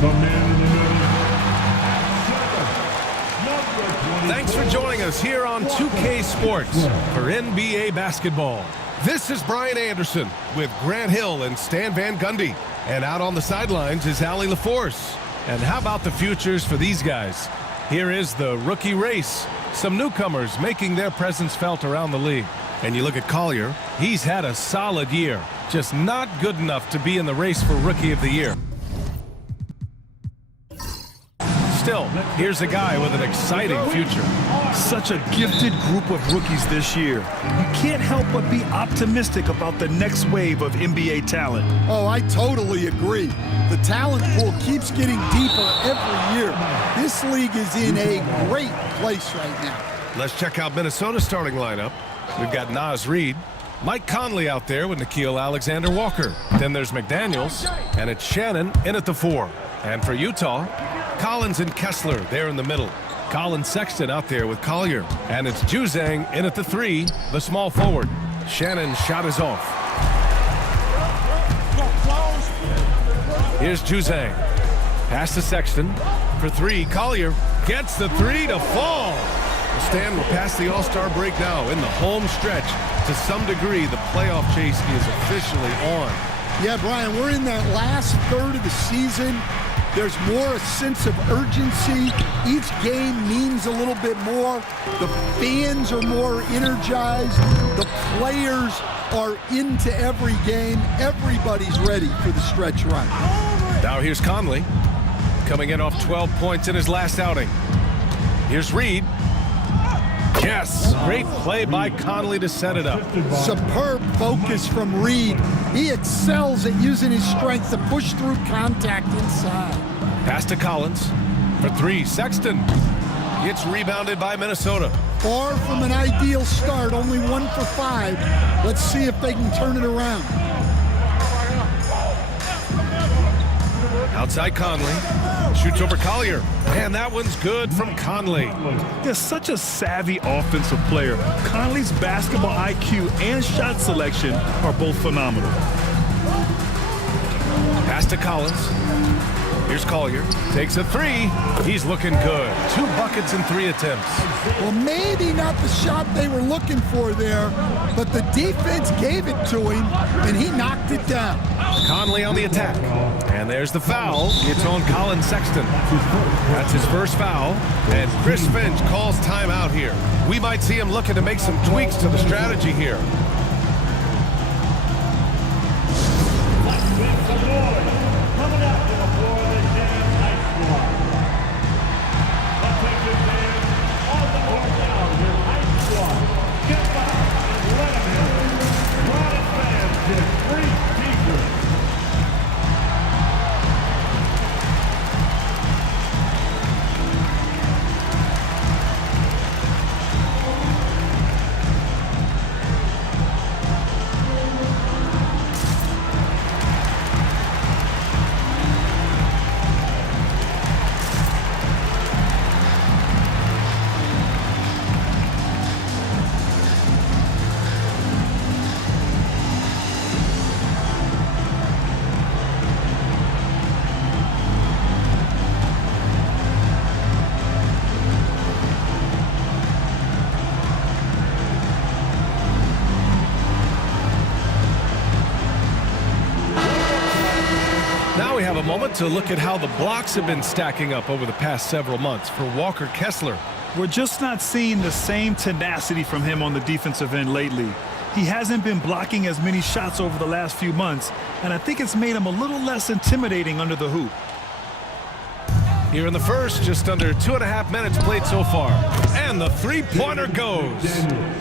The man in the middle. At 7, number 24. Thanks for joining us here on 2K Sports for NBA basketball. This is Brian Anderson with Grant Hill and Stan Van Gundy. And out on the sidelines is Allie LaForce. And how about the futures for these guys? Here is the rookie race. Some newcomers making their presence felt around the league. And you look at Collier, he's had a solid year, just not good enough to be in the race for Rookie of the Year. Still, here's a guy with an exciting future. Such a gifted group of rookies this year. You can't help but be optimistic about the next wave of NBA talent. Oh, I totally agree. The talent pool keeps getting deeper every year. This league is in a great place right now. Let's check out Minnesota's starting lineup. We've got Naz Reid, Mike Conley out there with Nickeil Alexander-Walker. Then there's McDaniels, and it's Shannon in at the 4. And for Utah, Collins and Kessler there in the middle. Colin Sexton out there with Collier. And it's Juzang in at the 3, the small forward. Shannon's shot is off. Here's Juzang. Pass to Sexton. For 3, Collier gets the 3 to fall. Stan, we're past the All-Star break now in the home stretch. To some degree, the playoff chase is officially on. Yeah, Brian, we're in that last third of the season. There's more a sense of urgency. Each game means a little bit more. The fans are more energized. The players are into every game. Everybody's ready for the stretch run. Now here's Conley, coming in off 12 points in his last outing. Here's Reid. Yes, great play by Conley to set it up. Superb focus from Reid. He excels at using his strength to push through contact inside. Pass to Collins. For 3, Sexton. It's rebounded by Minnesota. Far from an ideal start, only 1 for 5. Let's see if they can turn it around. Outside Conley. Shoots over Collier. And that one's good from Conley. They're such a savvy offensive player. Conley's basketball IQ and shot selection are both phenomenal. Pass to Collins. Here's Collier. Takes a 3. He's looking good. 2 buckets in 3 attempts. Well, maybe not the shot they were looking for there, but the defense gave it to him, and he knocked it down. Conley on the attack. And there's the foul. It's on Colin Sexton. That's his first foul. And Chris Finch calls timeout here. We might see him looking to make some tweaks to the strategy here. Coming out to the floor, the Jazz High Squad. Let's take this man on the board now. Your High Squad. Get back and let him in. Proud fans get free t-shirts. Now we have a moment to look at how the blocks have been stacking up over the past several months for Walker Kessler. We're just not seeing the same tenacity from him on the defensive end lately. He hasn't been blocking as many shots over the last few months, and I think it's made him a little less intimidating under the hoop. Here in the first, just under 2.5 minutes played so far. And the 3-pointer goes.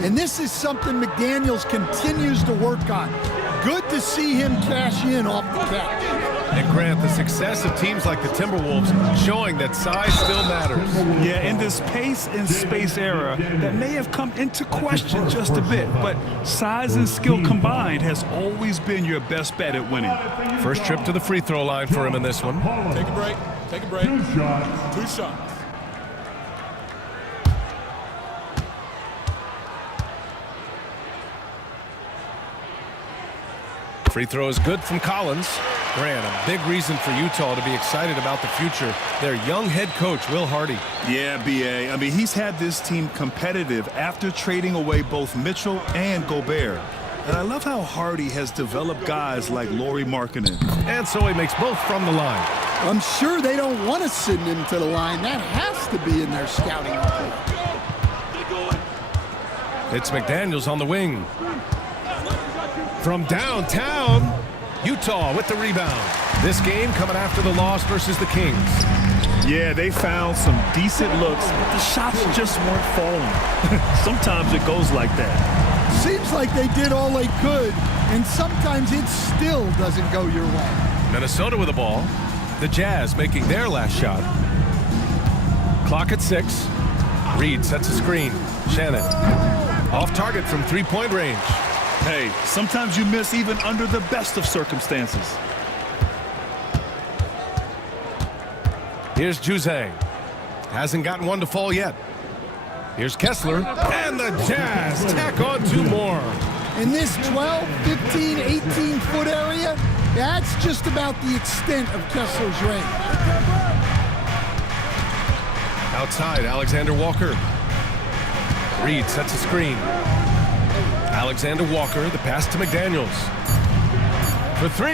And this is something McDaniels continues to work on. Good to see him cash in off the catch. And Grant, the success of teams like the Timberwolves showing that size still matters. Yeah, in this pace and space era, that may have come into question just a bit, but size and skill combined has always been your best bet at winning. First trip to the free throw line for him in this one. Take a break. Take a break. 2 shots. 2 shots. Free throw is good from Collins. Grant, a big reason for Utah to be excited about the future. Their young head coach, Will Hardy. Yeah, B.A. I mean, he's had this team competitive after trading away both Mitchell and Gobert. And I love how Hardy has developed guys like Lauri Markkanen. And so he makes both from the line. I'm sure they don't want to send him to the line. That has to be in their scouting report. It's McDaniels on the wing. From downtown, Utah with the rebound. This game coming after the loss versus the Kings. Yeah, they found some decent looks, but the shots just weren't falling. Sometimes it goes like that. Seems like they did all they could, and sometimes it still doesn't go your way. Minnesota with the ball. The Jazz making their last shot. Clock at 6. Reed sets a screen. Shannon off target from three-point range. Hey, sometimes you miss even under the best of circumstances. Here's Juzang. Hasn't gotten one to fall yet. Here's Kessler. And the Jazz tack on 2 more. In this 12, 15, 18-foot area, that's just about the extent of Kessler's range. Outside, Alexander Walker. Reed sets a screen. Alexander Walker, the pass to McDaniels. For 3,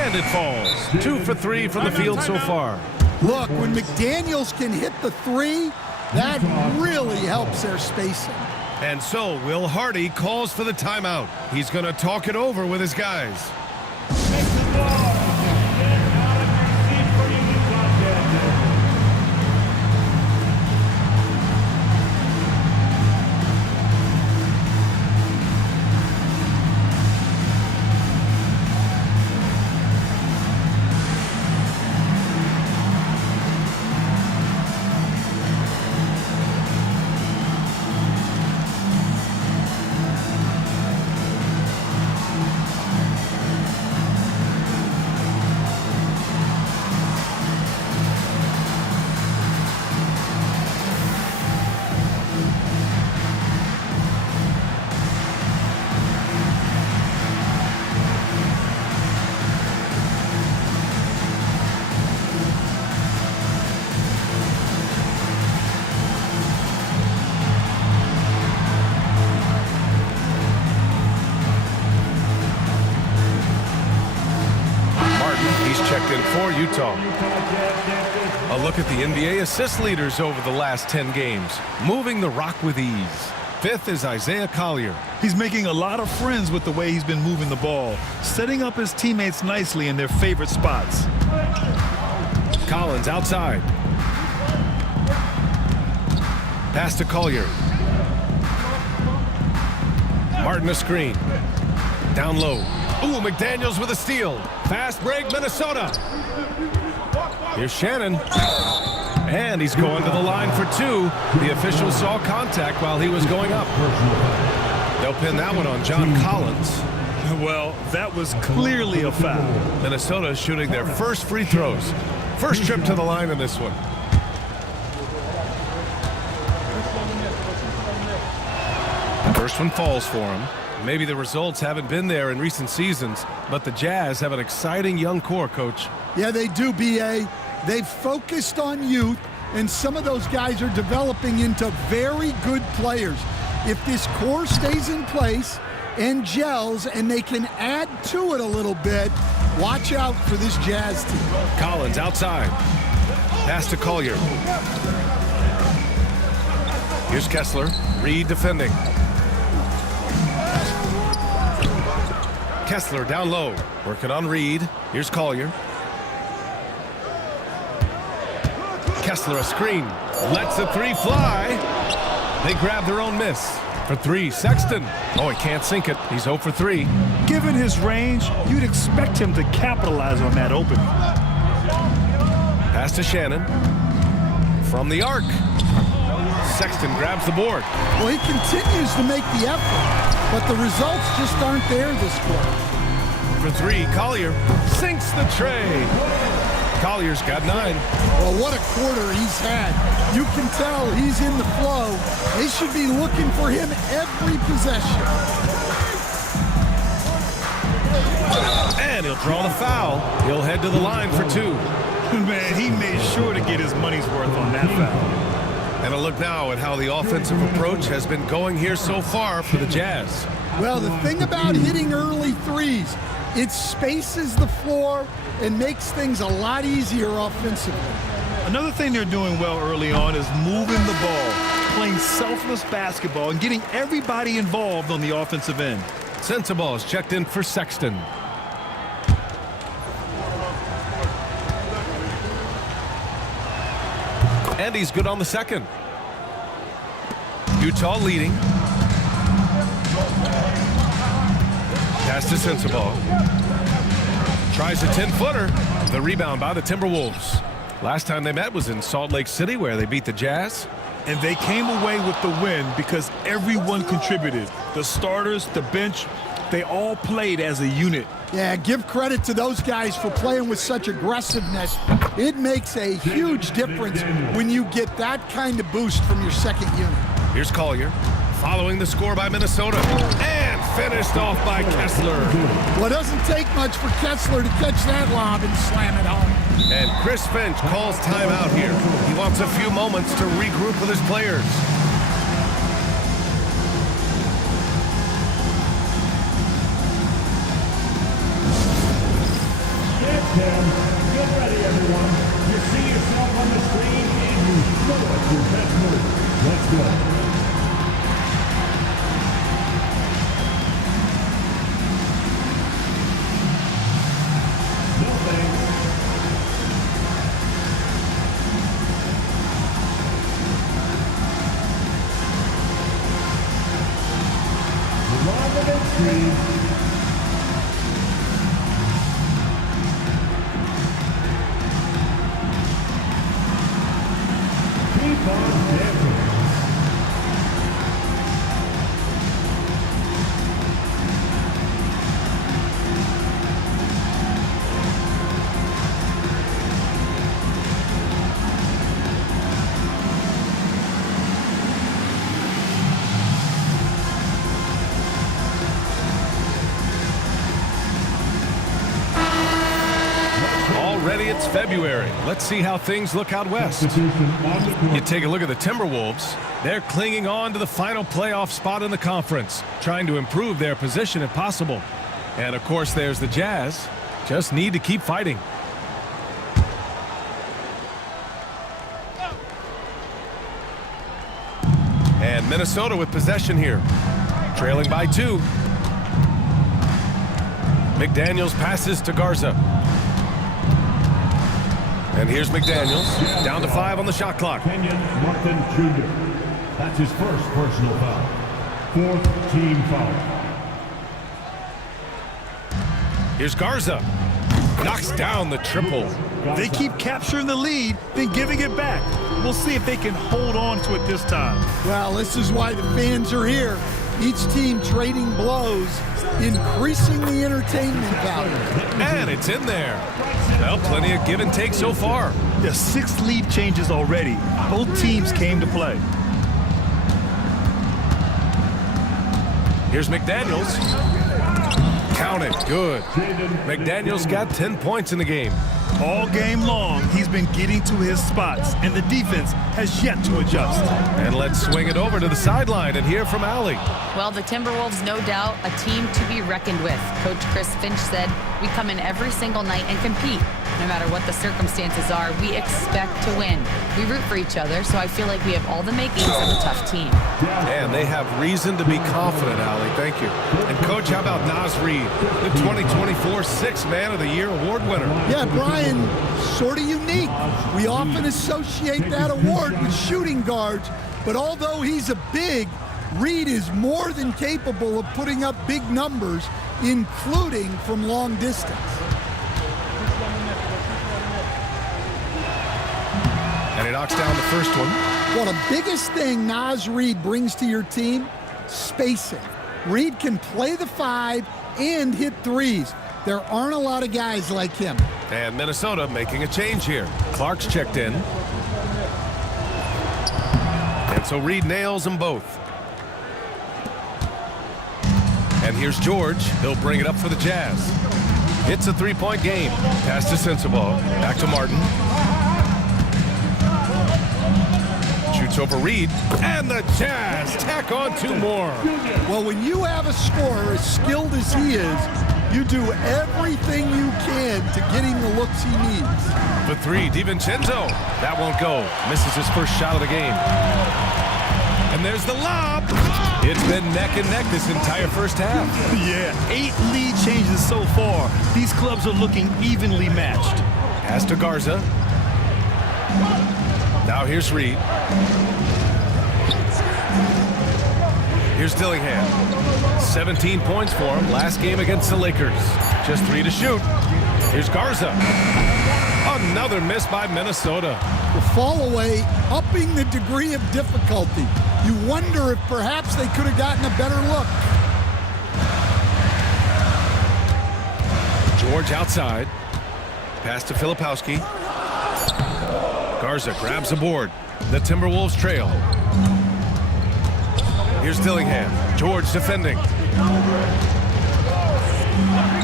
and it falls. 2 for 3 from the field so far. Look, when McDaniels can hit the 3, that really helps their spacing. And so Will Hardy calls for the timeout. He's going to talk it over with his guys. Checked in for Utah. A look at the NBA assist leaders over the last 10 games, moving the rock with ease. 5th is Isaiah Collier. He's making a lot of friends with the way he's been moving the ball, setting up his teammates nicely in their favorite spots. Collins outside. Pass to Collier. Martin a screen. Down low. Ooh, McDaniels with a steal. Fast break, Minnesota. Here's Shannon. And he's going to the line for 2. The official saw contact while he was going up. They'll pin that one on John Collins. Well, that was clearly a foul. Minnesota shooting their first free throws. First trip to the line in this one. The first one falls for him. Maybe the results haven't been there in recent seasons, but the Jazz have an exciting young core, Coach. Yeah, they do, B.A. They've focused on youth, and some of those guys are developing into very good players. If this core stays in place and gels and they can add to it a little bit, watch out for this Jazz team. Collins outside. Pass to Collier. Here's Kessler. Reed defending. Kessler down low, working on Reed. Here's Collier. Kessler a screen, lets the 3 fly. They grab their own miss. For 3, Sexton. Oh, he can't sink it. He's 0 for 3. Given his range, you'd expect him to capitalize on that opening. Pass to Shannon. From the arc. Sexton grabs the board. Well, he continues to make the effort, but the results just aren't there this quarter. For 3, Collier sinks the tray. Collier's got 9. Well, what a quarter he's had. You can tell he's in the flow. They should be looking for him every possession. And he'll draw the foul. He'll head to the line for 2. Man, he made sure to get his money's worth on that foul. And a look now at how the offensive approach has been going here so far for the Jazz. Well, the thing about hitting early threes, it spaces the floor and makes things a lot easier offensively. Another thing they're doing well early on is moving the ball, playing selfless basketball, and getting everybody involved on the offensive end. Sensabaugh is checked in for Sexton. And he's good on the second. Utah leading. Pass to Sensabaugh. Tries a 10-footer. The rebound by the Timberwolves. Last time they met was in Salt Lake City, where they beat the Jazz. And they came away with the win because everyone contributed. The starters, the bench, they all played as a unit. Yeah, give credit to those guys for playing with such aggressiveness. It makes a huge difference when you get that kind of boost from your second unit. Here's Collier, following the score by Minnesota, and finished off by Kessler. Well, it doesn't take much for Kessler to catch that lob and slam it home. And Chris Finch calls timeout here. He wants a few moments to regroup with his players. Get ready, everyone. You see yourself on the screen, and you know it. Your best move. Let's go. No thanks. Live event screen. Keep on dancing. Already it's February. Let's see how things look out west. You take a look at the Timberwolves. They're clinging on to the final playoff spot in the conference, trying to improve their position if possible. And of course, there's the Jazz. Just need to keep fighting. And Minnesota with possession here, trailing by 2. McDaniels passes to Garza. And here's McDaniels, down to 5 on the shot clock. Kenyon Martin Jr. That's his first personal foul. 4th team foul. Here's Garza. Knocks down the triple. They keep capturing the lead, then giving it back. We'll see if they can hold on to it this time. Well, this is why the fans are here. Each team trading blows, increasing the entertainment value. And it's in there. Well, plenty of give and take so far. There's 6 lead changes already. Both teams came to play. Here's McDaniels. Count it. Good. McDaniels got 10 points in the game. All game long, he's been getting to his spots, and the defense has yet to adjust. And let's swing it over to the sideline and hear from Allie. Well, the Timberwolves, no doubt, a team to be reckoned with. Coach Chris Finch said, we come in every single night and compete. No matter what the circumstances are, we expect to win. We root for each other, so I feel like we have all the makings of a tough team. And they have reason to be confident, Allie. Thank you. And, Coach, how about Naz Reid, the 2024 Sixth Man of the Year award winner? Yeah, Brian, sort of unique. We often associate that award with shooting guards, but although he's a big, Reid is more than capable of putting up big numbers, including from long distance. And he knocks down the first one. Well, the biggest thing Naz Reid brings to your team, spacing. Reid can play the 5 and hit threes. There aren't a lot of guys like him. And Minnesota making a change here. Clark's checked in. And so Reid nails them both. And here's George. He'll bring it up for the Jazz. It's a three-point game. Pass to Sensabaugh. Back to Martin. Shoots over Reed. And the Jazz tack on 2 more. Well, when you have a scorer as skilled as he is, you do everything you can to get him the looks he needs. For 3, DiVincenzo. That won't go. Misses his first shot of the game. And there's the lob. It's been neck and neck this entire first half. Yeah, 8 lead changes so far. These clubs are looking evenly matched. Pass to Garza. Now here's Reed. Here's Dillingham. 17 points for him last game against the Lakers. Just 3 to shoot. Here's Garza. Another miss by Minnesota. The fall away, upping the degree of difficulty. You wonder if perhaps they could have gotten a better look. George outside. Pass to Filipowski. Garza grabs the board. The Timberwolves trail. Here's Dillingham. George defending.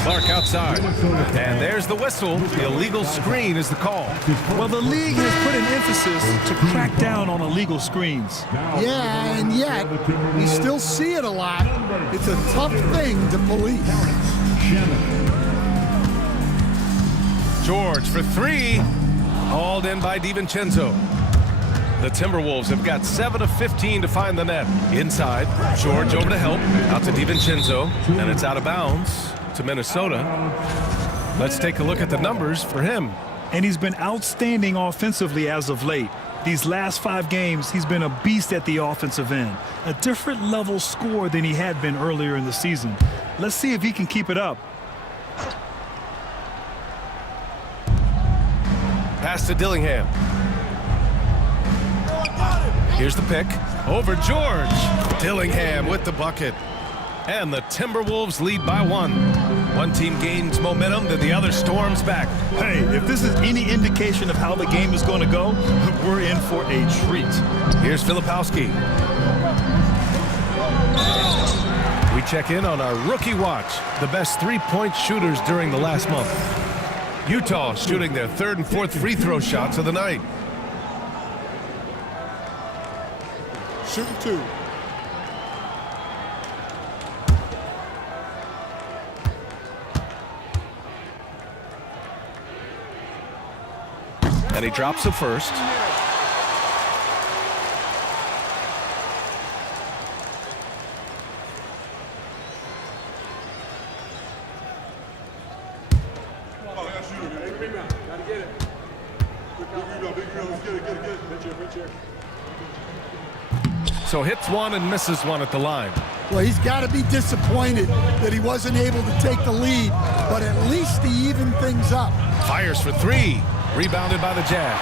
Clark outside. And there's the whistle. The illegal screen is the call. Well, the league has put an emphasis to crack down on illegal screens. Yeah, and yet, we still see it a lot. It's a tough thing to police. George for 3. Hauled in by DiVincenzo. The Timberwolves have got 7 of 15 to find the net. Inside, George over to help. Out to DiVincenzo. And it's out of bounds to Minnesota. Let's take a look at the numbers for him. And he's been outstanding offensively as of late. These last 5 games, he's been a beast at the offensive end. A different level scorer than he had been earlier in the season. Let's see if he can keep it up. Pass to Dillingham. Here's the pick. Over George. Dillingham with the bucket. And the Timberwolves lead by 1. One team gains momentum, then the other storms back. Hey, if this is any indication of how the game is going to go, we're in for a treat. Here's Filipowski. We check in on our rookie watch, the best three-point shooters during the last month. Utah shooting their 3rd and 4th free throw shots of the night. Shooting 2. And he drops the first. So hits 1 and misses 1 at the line. Well, he's got to be disappointed that he wasn't able to take the lead, but at least he evened things up. Fires for 3. Rebounded by the Jazz.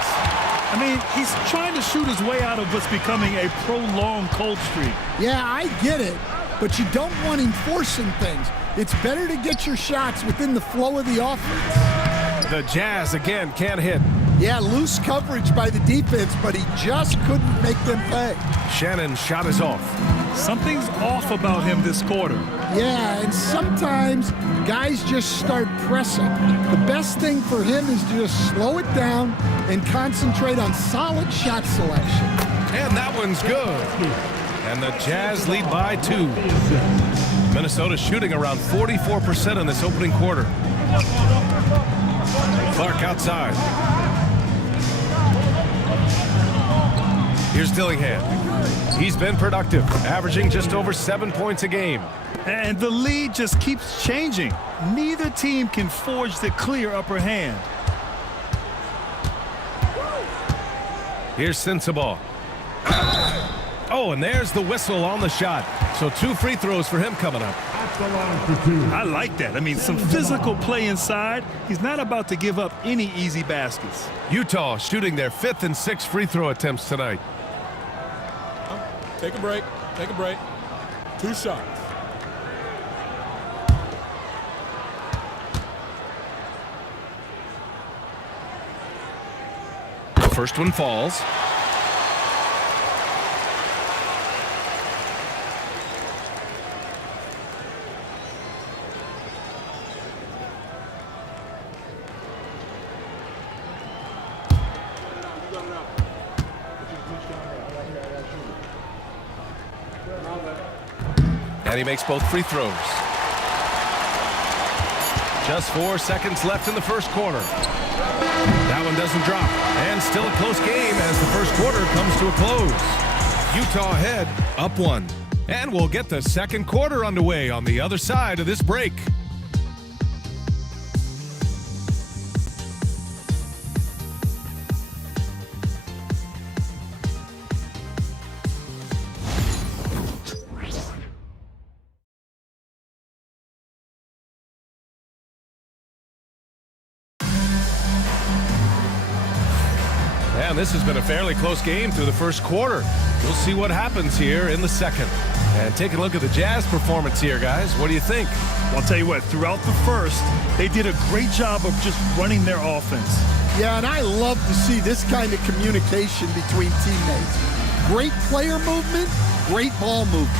I mean, he's trying to shoot his way out of what's becoming a prolonged cold streak. Yeah, I get it, but you don't want him forcing things. It's better to get your shots within the flow of the offense. The Jazz again can't hit. Yeah, loose coverage by the defense, but he just couldn't make them pay. Shannon's shot is off. Something's off about him this quarter. Yeah, and sometimes guys just start pressing. The best thing for him is to just slow it down and concentrate on solid shot selection. And that one's good. And the Jazz lead by 2. Minnesota shooting around 44% in this opening quarter. Clark outside. Here's Dillingham. He's been productive, averaging just over 7 points a game. And the lead just keeps changing. Neither team can forge the clear upper hand. Here's Sensabaugh. Oh, and there's the whistle on the shot. So 2 free throws for him coming up. I like that. I mean, some physical play inside. He's not about to give up any easy baskets. Utah shooting their 5th and 6th free throw attempts tonight. Take a break. Take a break. 2 shots. The first one falls. And he makes both free throws. Just 4 seconds left in the first quarter. That one doesn't drop. And still a close game as the first quarter comes to a close. Utah ahead, up 1. And we'll get the second quarter underway on the other side of this break. And this has been a fairly close game through the first quarter. We'll see what happens here in the second. And taking a look at the Jazz performance here, guys. What do you think? Well, I'll tell you what, throughout the first, they did a great job of just running their offense. Yeah, and I love to see this kind of communication between teammates. Great player movement, great ball movement.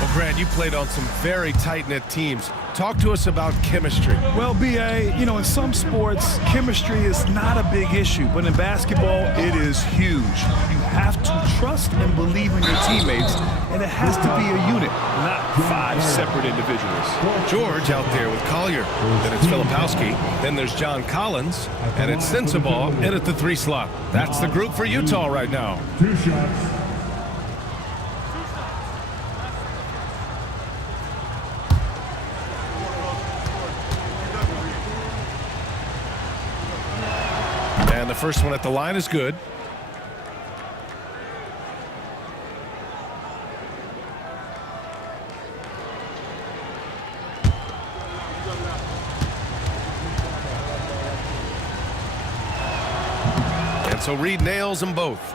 Well, Grant, you played on some very tight-knit teams. Talk to us about chemistry. Well, B.A., you know, in some sports, chemistry is not a big issue, but in basketball, it is huge. You have to trust and believe in your teammates, and it has to be a unit, not 5 separate individuals. George out there with Collier. Then it's Filipowski. Then there's John Collins. And it's Sensabaugh in at the 3 slot. That's the group for Utah right now. 2 shots. And the first one at the line is good. And so Reed nails them both.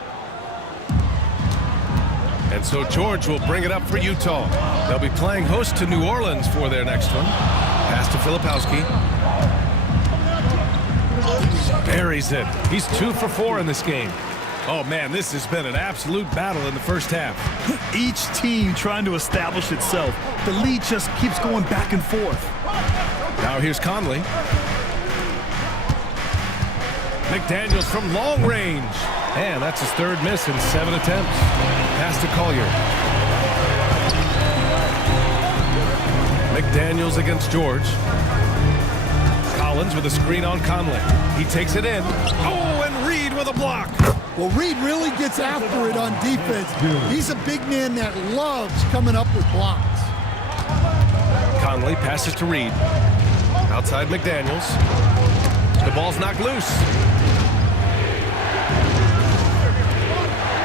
And so George will bring it up for Utah. They'll be playing host to New Orleans for their next one. Pass to Filipowski. Buries it. He's 2 for 4 in this game. Oh, man, this has been an absolute battle in the first half. Each team trying to establish itself. The lead just keeps going back and forth. Now here's Conley. McDaniels from long range. And that's his 3rd miss in 7 attempts. Pass to Collier. McDaniels against George. Collins with a screen on Conley. He takes it in. Oh, and Reed with a block. Well, Reed really gets after it on defense. He's a big man that loves coming up with blocks. Conley passes to Reed. Outside McDaniels. The ball's knocked loose.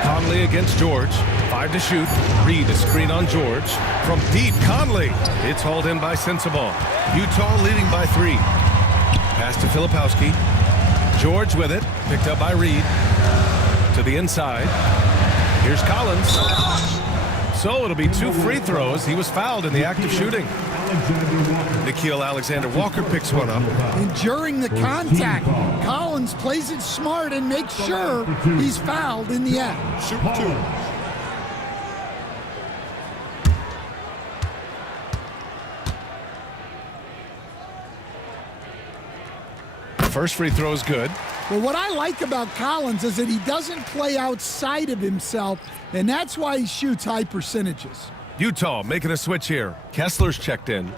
Conley against George. 5 to shoot. Reed a screen on George. From deep, Conley. It's hauled in by Sensabaugh. Utah leading by 3. Pass to Filipowski. George with it. Picked up by Reed. To the inside. Here's Collins. So it'll be 2 free throws. He was fouled in the act of shooting. Nickeil Alexander-Walker picks one up. Enduring the contact. Collins plays it smart and makes sure he's fouled in the act. Shoot 2. First free throw is good. Well, what I like about Collins is that he doesn't play outside of himself, and that's why he shoots high percentages. Utah making a switch here. Kessler's checked in.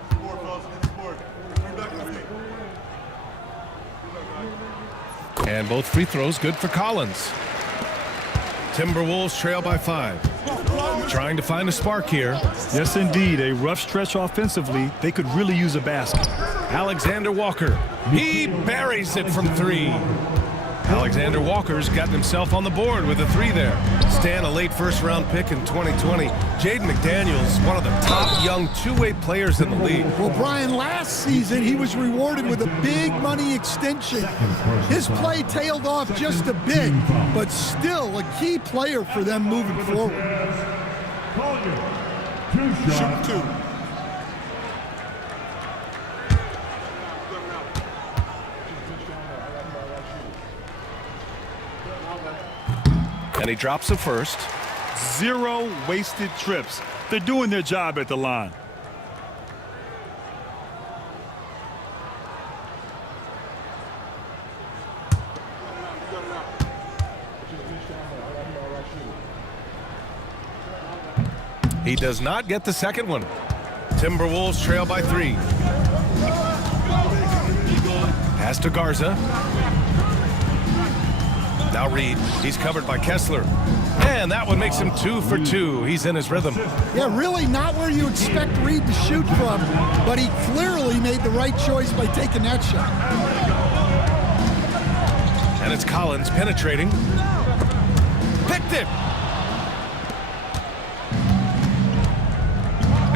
And both free throws good for Collins. Timberwolves trail by 5. Trying to find a spark here. Yes, indeed. A rough stretch offensively. They could really use a basket. Alexander Walker. He buries it from 3. Alexander Walker's gotten himself on the board with a 3 there. Stan, a late first-round pick in 2020. Jaden McDaniels, one of the top young two-way players in the league. Well, Brian, last season he was rewarded with a big money extension. His play tailed off just a bit, but still a key player for them moving forward. Shoot 2. And he drops the first. 0 wasted trips. They're doing their job at the line. He does not get the second one. Timberwolves trail by 3. Pass to Garza. Now Reed. He's covered by Kessler. And that one makes him 2 for 2. He's in his rhythm. Yeah, really not where you expect Reed to shoot from, but he clearly made the right choice by taking that shot. And it's Collins penetrating. Picked it.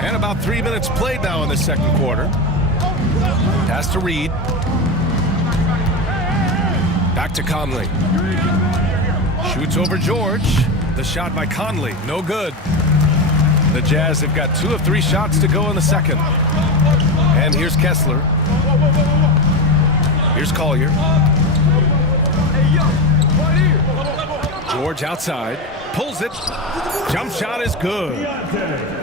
And about 3 minutes played now in the second quarter. Pass to Reed. Back to Conley. Shoots over George. The shot by Conley, no good. The Jazz have got 2 of 3 shots to go in the second. And here's Kessler. Here's Collier. George outside. Pulls it. Jump shot is good.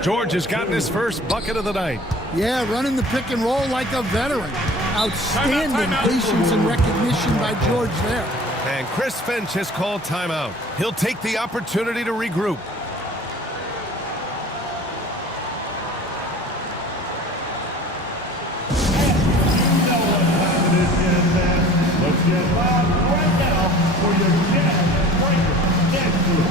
George has gotten his first bucket of the night. Yeah, running the pick and roll like a veteran. Outstanding patience and recognition by George there. And Chris Finch has called timeout. He'll take the opportunity to regroup. Let's get loud right now for your Jazz Breaker dance group.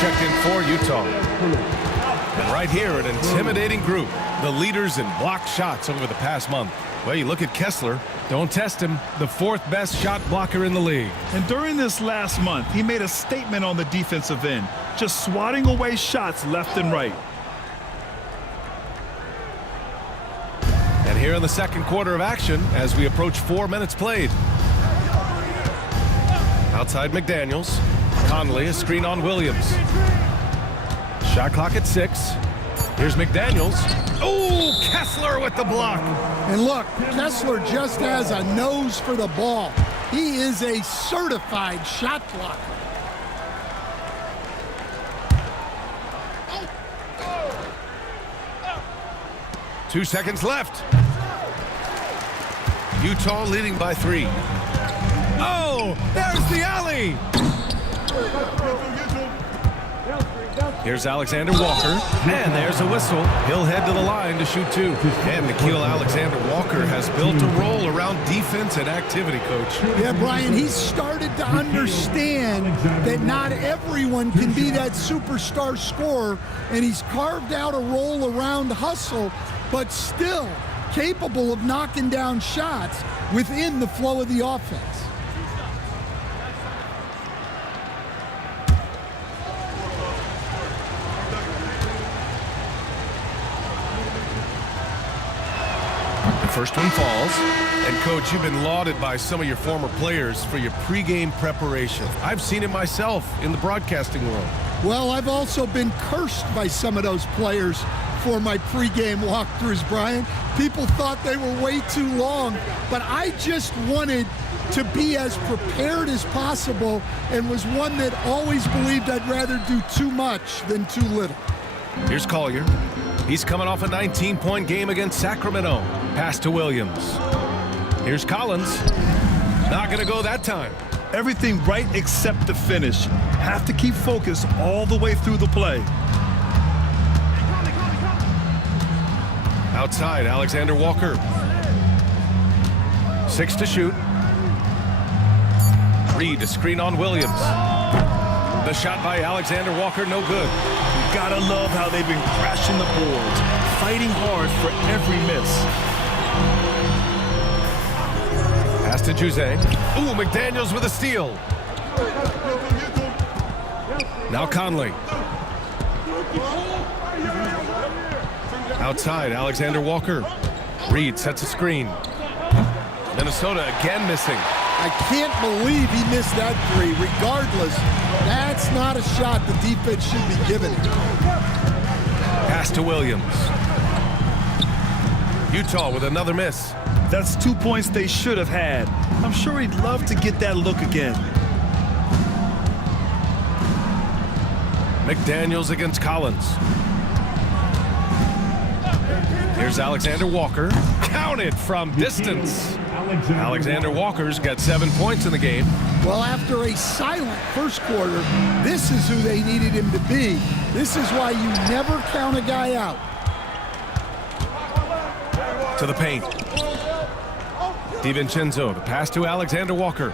Checked in for Utah. And right here, an intimidating group. The leaders in blocked shots over the past month. Well, you look at Kessler. Don't test him. The 4th best shot blocker in the league. And during this last month, he made a statement on the defensive end, just swatting away shots left and right. And here in the second quarter of action, as we approach 4 minutes played. Outside McDaniels. Conley, a screen on Williams. Shot clock at 6. Here's McDaniels. Oh, Kessler with the block. And look, Kessler just has a nose for the ball. He is a certified shot blocker. Two seconds left. Utah leading by 3. Oh, there's the alley. Here's Alexander Walker, and there's a whistle. He'll head to the line to shoot 2. And Nickeil Alexander-Walker has built a role around defense and activity, Coach. Yeah, Brian, he's started to understand that not everyone can be that superstar scorer, and he's carved out a role around hustle, but still capable of knocking down shots within the flow of the offense. First one falls. And, Coach, you've been lauded by some of your former players for your pregame preparation. I've seen it myself in the broadcasting world. Well, I've also been cursed by some of those players for my pregame walkthroughs, Brian. People thought they were way too long, but I just wanted to be as prepared as possible and was one that always believed I'd rather do too much than too little. Here's Collier. He's coming off a 19-point game against Sacramento. Pass to Williams. Here's Collins. Not going to go that time. Everything right except the finish. Have to keep focused all the way through the play. Outside, Alexander Walker. 6 to shoot. Reed to screen on Williams. The shot by Alexander Walker, no good. You gotta love how they've been crashing the boards, fighting hard for every miss. Pass Pass to Juzang. Ooh, McDaniels with a steal. Now Conley. Outside, Alexander Walker. Reed sets a screen. Minnesota again missing. I can't believe he missed that three. Regardless, that's not a shot the defense should be giving. Pass to Williams. Utah with another miss. That's 2 points they should have had. I'm sure he'd love to get that look again. McDaniels against Collins. Here's Alexander Walker. Counted from distance. Alexander Walker's got 7 points in the game. Well, after a silent first quarter, this is who they needed him to be. This is why you never count a guy out. To the paint. DiVincenzo, the pass to Alexander Walker.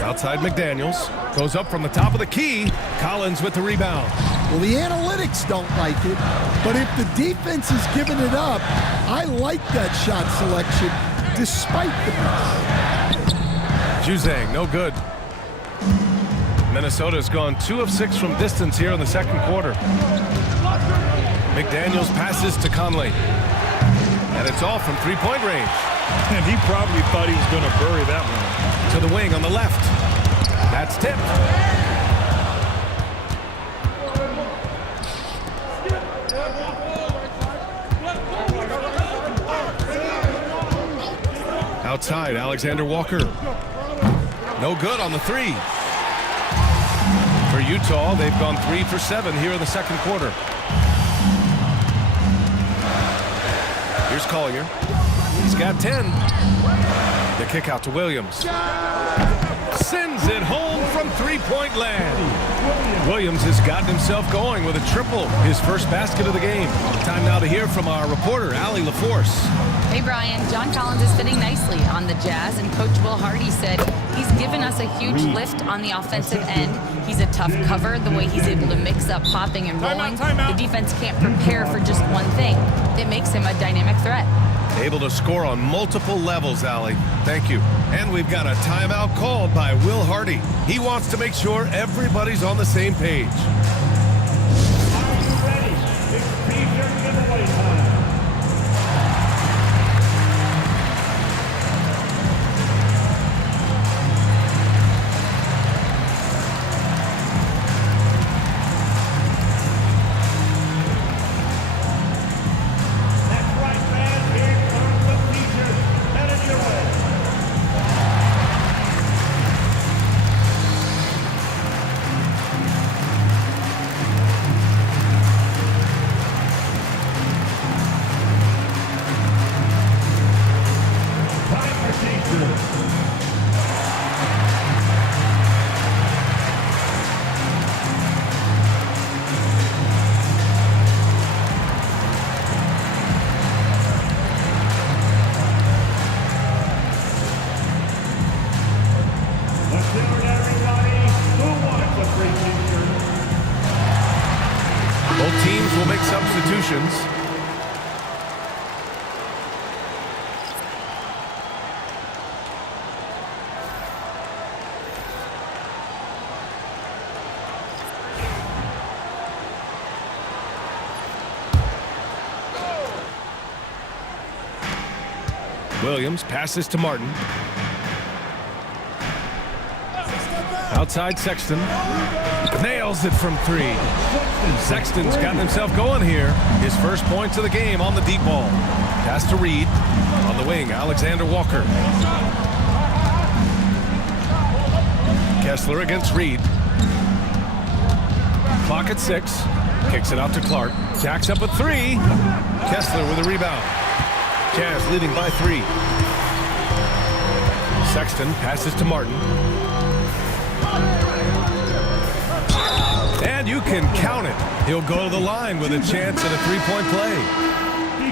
Outside McDaniels. Goes up from the top of the key. Collins with the rebound. Well, the analytics don't like it, but if the defense is giving it up, I like that shot selection despite the miss. Juzang, no good. Minnesota's gone 2 of 6 from distance here in the second quarter. McDaniels passes to Conley. And it's all from three-point range. And he probably thought he was going to bury that one. To the wing on the left. That's tipped. Outside, Alexander Walker. No good on the three. For Utah, they've gone 3 for 7 here in the second quarter. Here's Collier. He's got 10. The kick out to Williams. Sends it home from three-point land. Williams has gotten himself going with a triple, his first basket of the game. Time now to hear from our reporter, Allie LaForce. Hey, Brian. John Collins is fitting nicely on the Jazz, and Coach Will Hardy said he's given us a huge lift on the offensive end. He's a tough cover, the way he's able to mix up popping and rolling. The defense can't prepare for just one thing. It makes him a dynamic threat. Able to score on multiple levels, Allie. Thank you. And we've got a timeout called by Will Hardy. He wants to make sure everybody's on the same page. Are you ready? It's BKE Gameplays time. That's right, fans. Here comes the feature. Headed your way. Time for feature. Let's hear it, everybody. Who wants a free t-shirt? Both teams will make substitutions. Williams passes to Martin. Outside Sexton. Nails it from 3. Sexton's gotten himself going here. His first points of the game on the deep ball. Pass to Reed. On the wing, Alexander Walker. Kessler against Reed. Clock at 6. Kicks it out to Clark. Jacks up a 3. Kessler with a rebound. Jazz leading by 3. Sexton passes to Martin. And you can count it. He'll go to the line with a chance at a three-point play.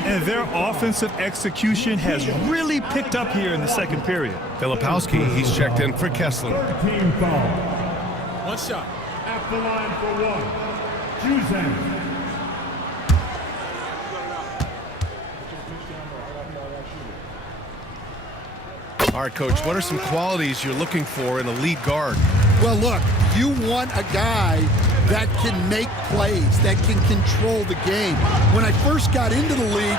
And their offensive execution has really picked up here in the second period. Filipowski, he's checked in for Kessler. Team foul. One shot. At the line for one. Juzang. All right, Coach, what are some qualities you're looking for in a lead guard? Well, look, you want a guy that can make plays, that can control the game. When I first got into the league,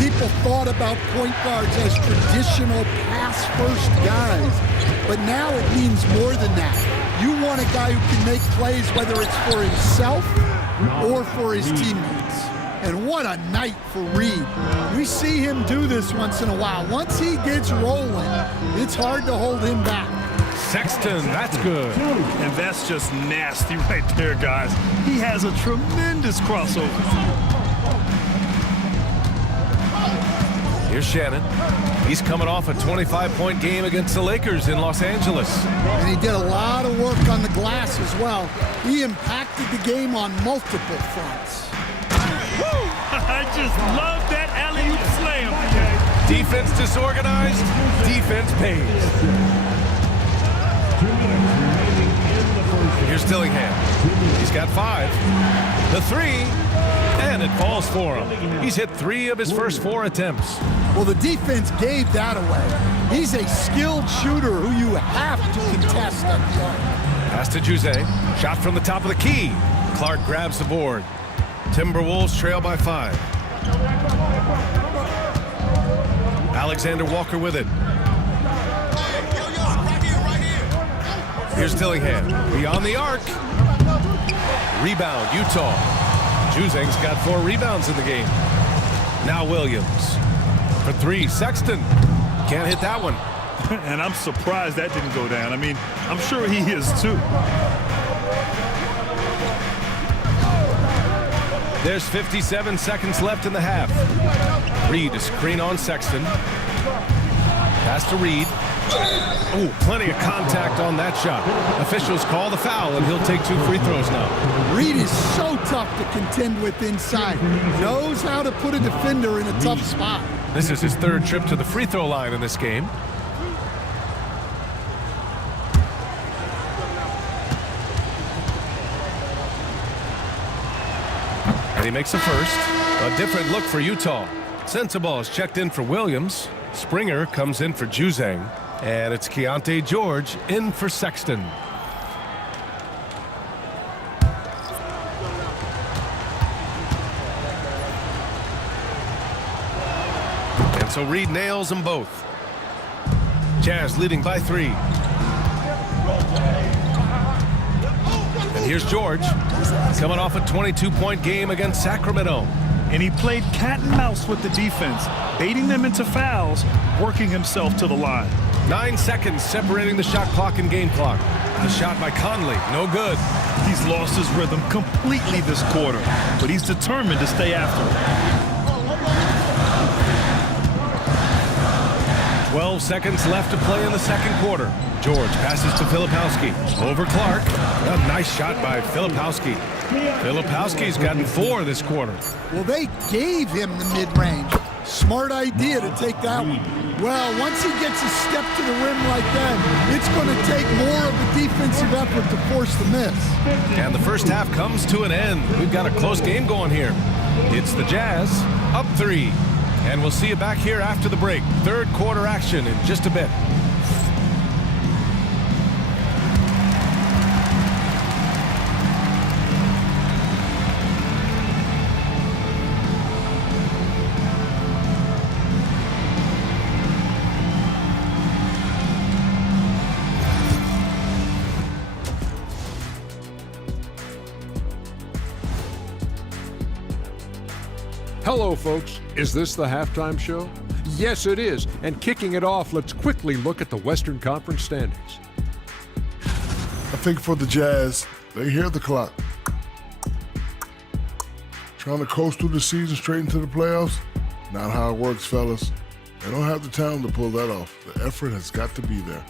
people thought about point guards as traditional pass-first guys. But now it means more than that. You want a guy who can make plays, whether it's for himself or for his teammates. And what a night for Reed. We see him do this once in a while. Once he gets rolling, it's hard to hold him back. Sexton, that's good. And that's just nasty right there, guys. He has a tremendous crossover. Here's Shannon. He's coming off a 25-point game against the Lakers in Los Angeles. And he did a lot of work on the glass as well. He impacted the game on multiple fronts. I just love that alley-oop slam. Defense disorganized, defense pays. Here's Dillingham. He's got 5. The 3, and it falls for him. He's hit 3 of his first 4 attempts. Well, the defense gave that away. He's a skilled shooter who you have to contest at the arc. Pass to Jose. Shot from the top of the key. Clark grabs the board. Timberwolves trail by 5. Alexander Walker with it. Here's Dillingham. Beyond the arc. Rebound, Utah. Juzang's got 4 rebounds in the game. Now Williams. For 3, Sexton. Can't hit that one. And I'm surprised that didn't go down. I mean, I'm sure he is too. There's 57 seconds left in the half. Reed to screen on Sexton. Pass to Reed. Oh, plenty of contact on that shot. Officials call the foul, and he'll take 2 free throws now. Reed is so tough to contend with inside. Knows how to put a defender in a tough spot. This is his 3rd trip to the free throw line in this game. And he makes a first. A different look for Utah. Sensabaugh is checked in for Williams. Springer comes in for Juzang. And it's Keontae George in for Sexton. And so Reed nails them both. Jazz leading by 3. And here's George, coming off a 22-point game against Sacramento. And he played cat and mouse with the defense, baiting them into fouls, working himself to the line. 9 seconds separating the shot clock and game clock. The shot by Conley, no good. He's lost his rhythm completely this quarter, but he's determined to stay after it. 12 seconds left to play in the second quarter. George passes to Filipowski. Over Clark. A nice shot by Filipowski. Filipowski's gotten 4 this quarter. Well, they gave him the mid-range. Smart idea to take that one. Well, once he gets a step to the rim like that, it's going to take more of a defensive effort to force the miss. And the first half comes to an end. We've got a close game going here. It's the Jazz up 3. And we'll see you back here after the break. 3rd quarter action in just a bit. Hello, folks. Is this the halftime show? Yes, it is. And kicking it off, let's quickly look at the Western Conference standings. I think for the Jazz, they hear the clock. Trying to coast through the season straight into the playoffs? Not how it works, fellas. They don't have the talent to pull that off. The effort has got to be there.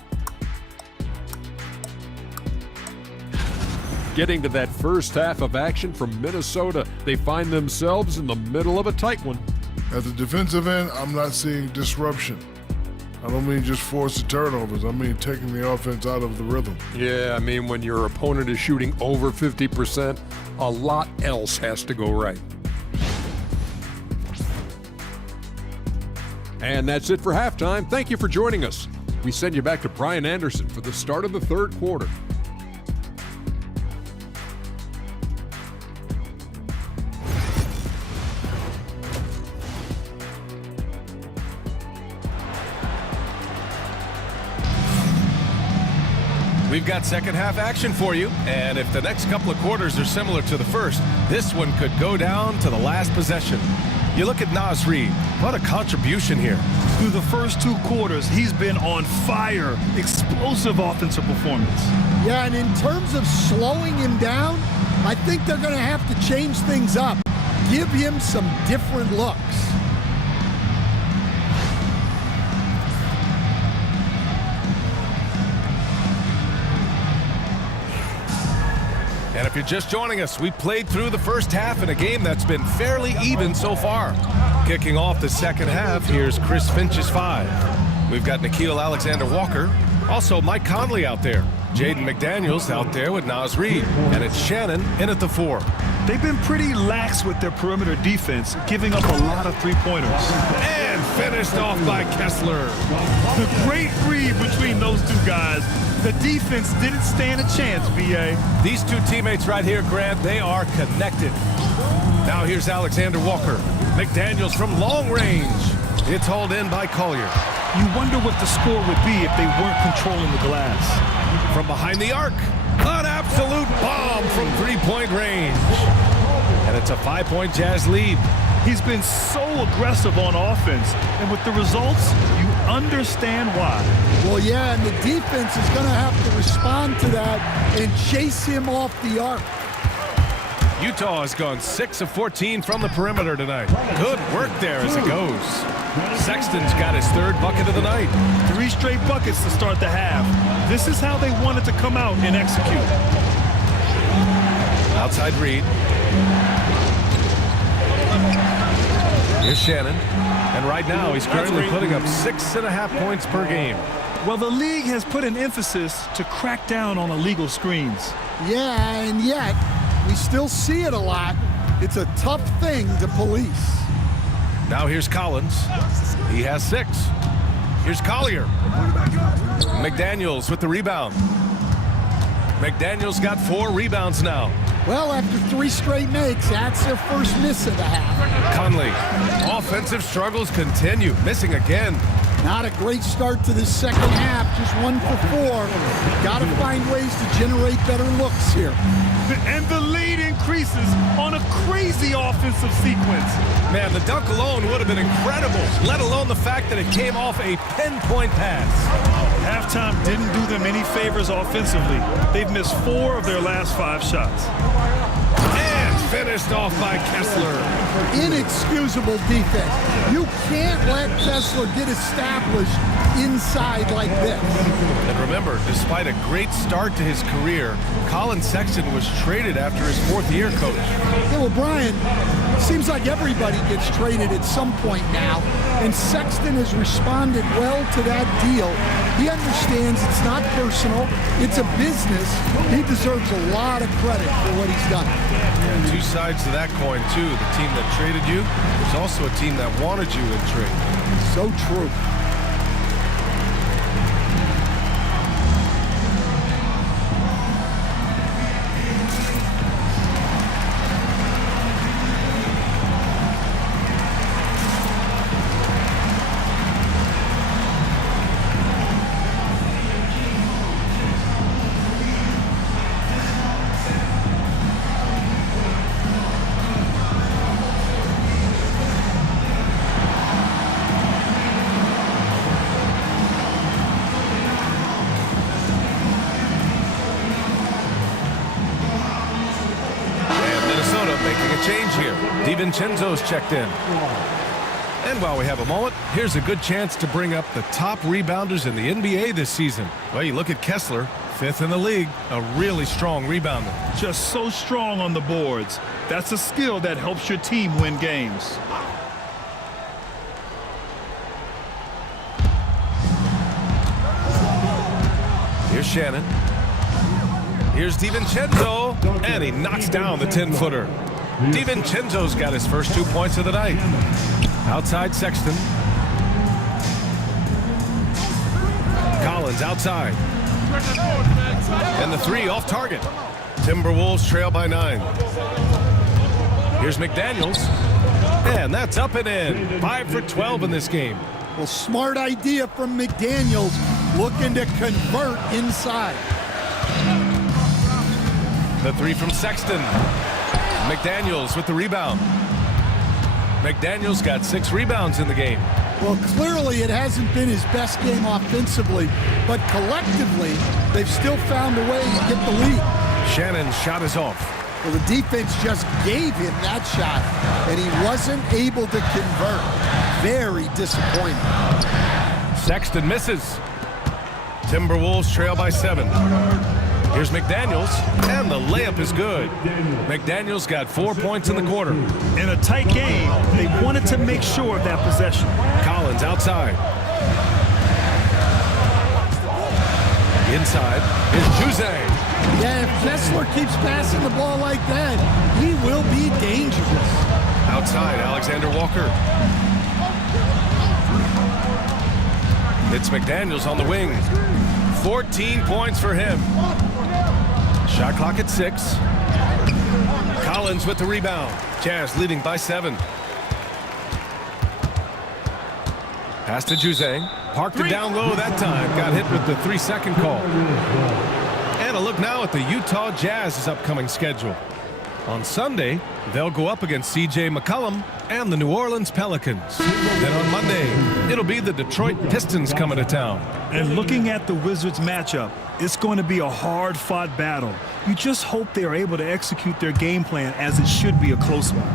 Getting to that first half of action from Minnesota, they find themselves in the middle of a tight one. At the defensive end, I'm not seeing disruption. I don't mean just forced turnovers. I mean taking the offense out of the rhythm. Yeah, I mean when your opponent is shooting over 50%, a lot else has to go right. And that's it for halftime. Thank you for joining us. We send you back to Brian Anderson for the start of the third quarter. We've got second half action for you, and if the next couple of quarters are similar to the first, this one could go down to the last possession. You look at Naz Reid, what a contribution here. Through the first 2 quarters, he's been on fire. Explosive offensive performance. Yeah, and in terms of slowing him down, I think they're going to have to change things up. Give him some different looks. And if you're just joining us, we played through the first half in a game that's been fairly even so far. Kicking off the second half, here's Chris Finch's 5. We've got Nickeil Alexander-Walker, also Mike Conley out there. Jaden McDaniels out there with Naz Reid, and it's Shannon in at the 4. They've been pretty lax with their perimeter defense, giving up a lot of three-pointers. And finished off by Kessler. The great read between those 2 guys. The defense didn't stand a chance, B.A. These 2 teammates right here, Grant, they are connected. Now here's Alexander Walker. McDaniels from long range. It's hauled in by Collier. You wonder what the score would be if they weren't controlling the glass. From behind the arc, an absolute bomb from 3-point range. And it's a 5-point Jazz lead. He's been so aggressive on offense, and with the results, you understand why. Well, yeah, and the defense is going to have to respond to that and chase him off the arc. Utah has gone 6 of 14 from the perimeter tonight. Good work there as it goes. Sexton's got his 3rd bucket of the night. 3 straight buckets to start the half. This is how they wanted to come out and execute. Outside Reid. Here's Shannon. And right now, he's currently putting up 6.5 points per game. Well, the league has put an emphasis to crack down on illegal screens. Yeah, and yet, we still see it a lot. It's a tough thing to police. Now here's Collins. He has 6. Here's Collier. McDaniels with the rebound. McDaniels got 4 rebounds now. Well, after 3 straight makes, that's their first miss of the half. Conley. Offensive struggles continue. Missing again. Not a great start to this second half. Just 1 for 4. Got to find ways to generate better looks here. And the lead increases on a crazy offensive sequence. Man, the dunk alone would have been incredible, let alone the fact that it came off a pinpoint pass. Halftime didn't do them any favors offensively. They've missed 4 of their last 5 shots. And finished off by Kessler. Inexcusable defense. You can't let Kessler get established inside like this. And remember, despite a great start to his career, Colin Sexton was traded after his 4th year, Coach. Yeah, well, Brian, seems like everybody gets traded at some point now, and Sexton has responded well to that deal. He understands it's not personal, it's a business. He deserves a lot of credit for what he's done. Yeah, 2 sides to that coin, too. The team that traded you is also a team that wanted you in trade. So true. Change here. DiVincenzo's checked in. And while we have a moment, here's a good chance to bring up the top rebounders in the NBA this season. Well, you look at Kessler, 5th in the league, a really strong rebounder. Just so strong on the boards. That's a skill that helps your team win games. Here's Shannon. Here's DiVincenzo, and he knocks down the 10-footer. DiVincenzo's got his first 2 points of the night. Outside Sexton. Collins outside. And the three off target. Timberwolves trail by 9. Here's McDaniels. And that's up and in. 5 for 12 in this game. Well, smart idea from McDaniels, looking to convert inside. The three from Sexton. McDaniels with the rebound. McDaniels got 6 rebounds in the game. Well, clearly it hasn't been his best game offensively, but collectively, they've still found a way to get the lead. Shannon's shot is off. Well, the defense just gave him that shot, and he wasn't able to convert. Very disappointing. Sexton misses. Timberwolves trail by 7. Here's McDaniels, and the layup is good. McDaniels got 4 points in the quarter. In a tight game, they wanted to make sure of that possession. Collins outside. Inside is Juzang. Yeah, if Kessler keeps passing the ball like that, he will be dangerous. Outside, Alexander Walker. It's McDaniels on the wing. 14 points for him. Shot clock at 6. Collins with the rebound. Jazz leading by 7. Pass to Juzang. Parked it down low that time. Got hit with the 3-second call. And a look now at the Utah Jazz's upcoming schedule. On Sunday, they'll go up against C.J. McCollum and the New Orleans Pelicans. Then on Monday, it'll be the Detroit Pistons coming to town. And looking at the Wizards matchup, it's going to be a hard-fought battle. You just hope they are able to execute their game plan, as it should be a close one.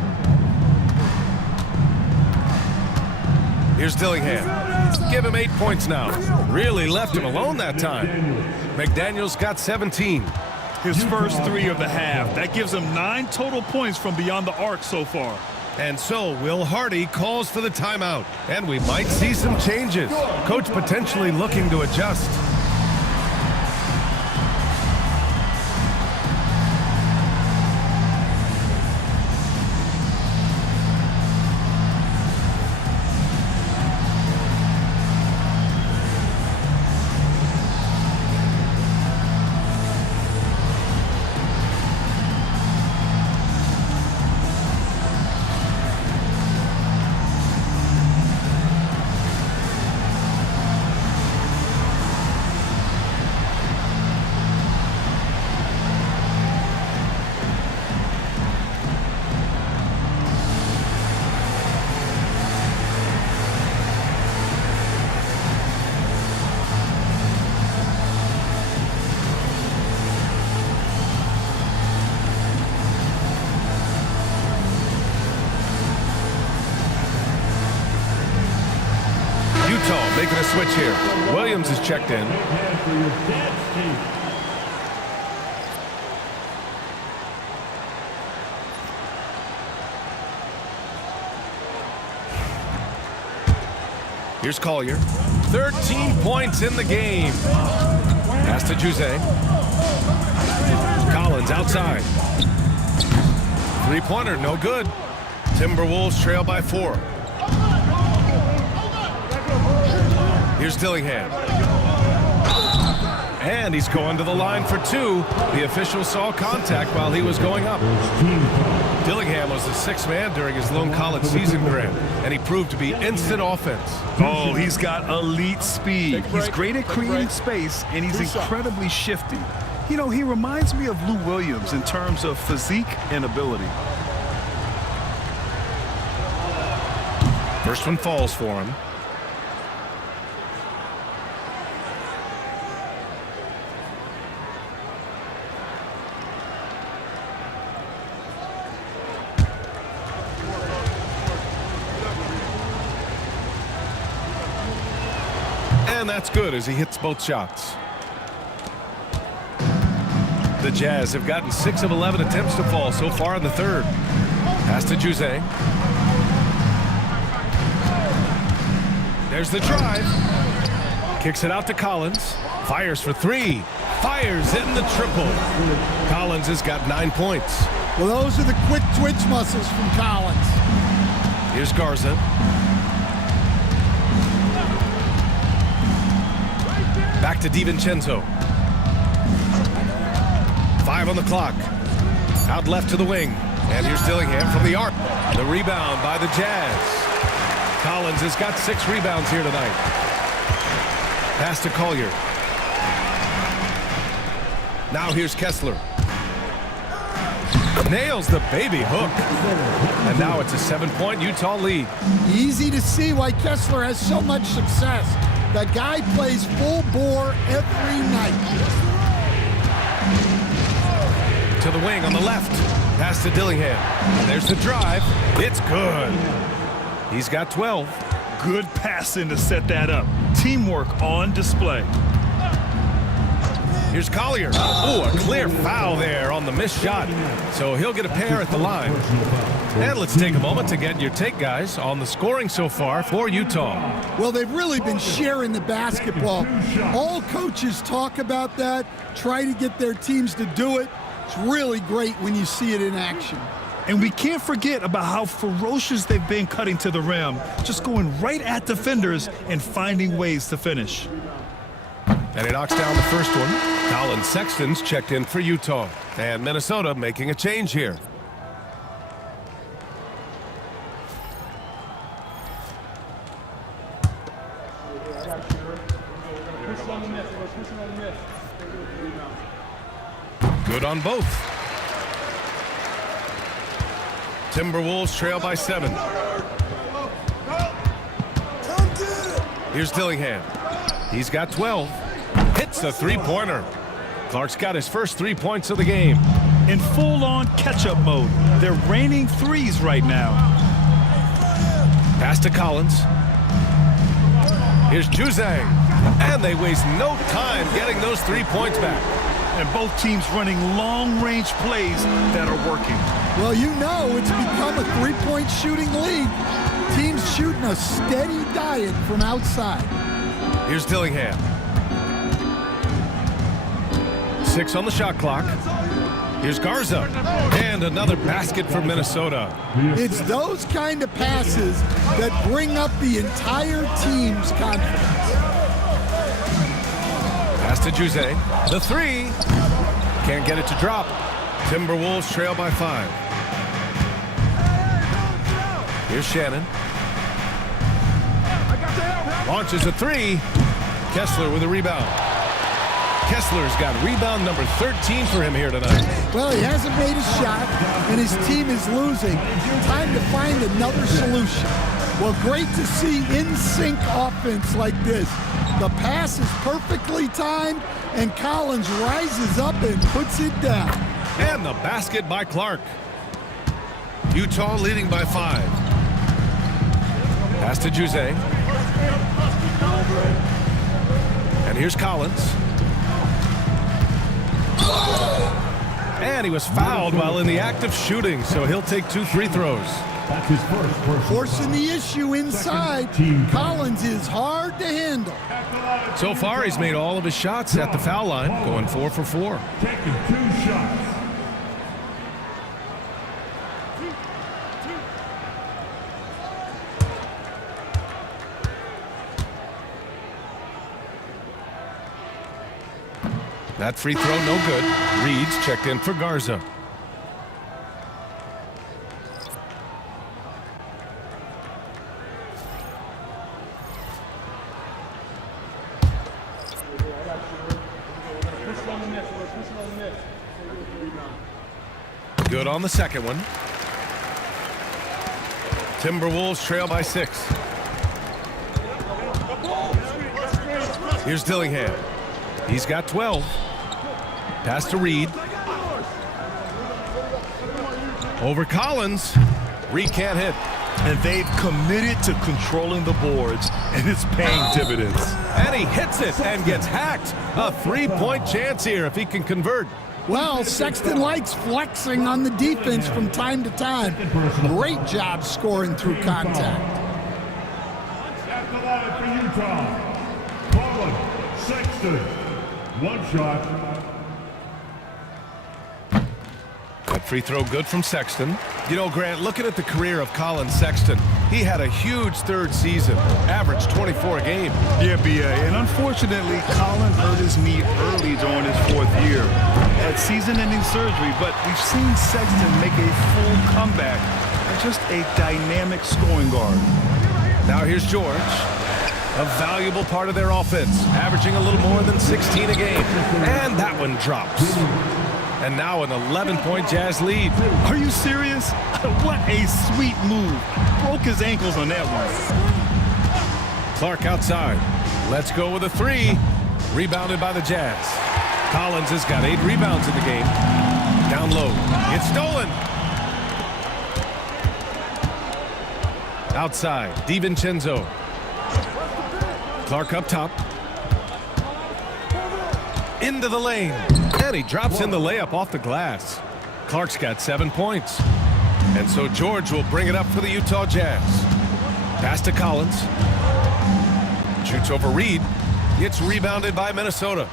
Here's Dillingham. Give him 8 points now. Really left him alone that time. McDaniels got 17. His first 3 of the half. That gives him 9 total points from beyond the arc so far. And so Will Hardy calls for the timeout. And we might see some changes. Coach potentially looking to adjust. Making a switch here. Williams is checked in. Here's Collier. 13 points in the game. Pass to Juzang. Collins outside. 3-pointer, no good. Timberwolves trail by 4. Here's Dillingham. And he's going to the line for 2. The official saw contact while he was going up. Dillingham was the 6th man during his lone college season, Grant, and he proved to be instant offense. Oh, he's got elite speed. He's great at creating space, and he's incredibly shifty. You know, he reminds me of Lou Williams in terms of physique and ability. First one falls for him. And that's good as he hits both shots. The Jazz have gotten 6 of 11 attempts to fall so far in the third. Pass to Juzang. There's the drive. Kicks it out to Collins. Fires for 3. Fires in the triple. Collins has got 9 points. Well, those are the quick twitch muscles from Collins. Here's Garza. to DiVincenzo. 5 on the clock. Out left to the wing. And here's Dillingham from the arc. The rebound by the Jazz. Collins has got 6 rebounds here tonight. Pass to Collier. Now here's Kessler. Nails the baby hook. And now it's a 7-point Utah lead. Easy to see why Kessler has so much success. The guy plays full bore every night. To the wing on the left. Pass to Dillingham. And there's the drive. It's good. He's got 12. Good passing to set that up. Teamwork on display. Here's Collier. Oh, a clear foul there on the missed shot. So he'll get a pair at the line. And let's take a moment to get your take, guys, on the scoring so far for Utah. Well, they've really been sharing the basketball. All coaches talk about that, try to get their teams to do it. It's really great when you see it in action. And we can't forget about how ferocious they've been cutting to the rim, just going right at defenders and finding ways to finish. And he knocks down the first one. Colin Sexton's checked in for Utah. And Minnesota making a change here. Good on both. Timberwolves trail by 7. Here's Dillingham. He's got 12. Hits a three-pointer. Clark's got his first 3 points of the game. In full-on catch-up mode, they're raining threes right now. Pass to Collins. Here's Juzang. And they waste no time getting those 3 points back. And both teams running long-range plays that are working. Well, you know it's become a three-point shooting league. Teams shooting a steady diet from outside. Here's Dillingham. 6 on the shot clock. Here's Garza. And another basket for Minnesota. It's those kind of passes that bring up the entire team's confidence. Pass to Juzang. The 3. Can't get it to drop. Timberwolves trail by 5. Here's Shannon. Launches a 3. Kessler with a rebound. Kessler's got rebound number 13 for him here tonight. Well, he hasn't made a shot, and his team is losing. Time to find another solution. Well, great to see in-sync offense like this. The pass is perfectly timed, and Collins rises up and puts it down. And the basket by Clark. Utah leading by 5. Pass to Juzang. And here's Collins. And he was fouled while in the act of shooting, so he'll take 2 free throws. That's his first Forcing the issue inside. Collins is hard to handle. So far, he's made all of his shots at the foul line, going 4 for 4. Taking 2 shots. That free throw no good. Reed's checked in for Garza. Good on the second one. Timberwolves trail by 6. Here's Dillingham. He's got 12. Pass to Reed. Over Collins. Reed can't hit. And they've committed to controlling the boards, and it's paying dividends. And he hits it and gets hacked. A 3-point chance here if he can convert. Well, Sexton likes flexing on the defense from time to time. Great job scoring through contact. At the line for Utah, Colin Sexton. 1 shot. That free throw good from Sexton. You know, Grant, looking at the career of Colin Sexton, He had a huge third season, averaged 24 a game. Yeah, B.A. And unfortunately, Colin hurt his knee early during his 4th year. Had season-ending surgery, but we've seen Sexton make a full comeback and just a dynamic scoring guard. Now here's George, a valuable part of their offense, averaging a little more than 16 a game. And that one drops. And now an 11-point Jazz lead. Are you serious? What a sweet move. Broke his ankles on that one. Clark outside. Let's go with a 3. Rebounded by the Jazz. Collins has got 8 rebounds in the game. Down low. It's stolen. Outside. DiVincenzo. Clark up top. Into the lane. And he drops in the layup off the glass. Clark's got 7 points. And so George will bring it up for the Utah Jazz. Pass to Collins. Shoots over Reed. It's rebounded by Minnesota.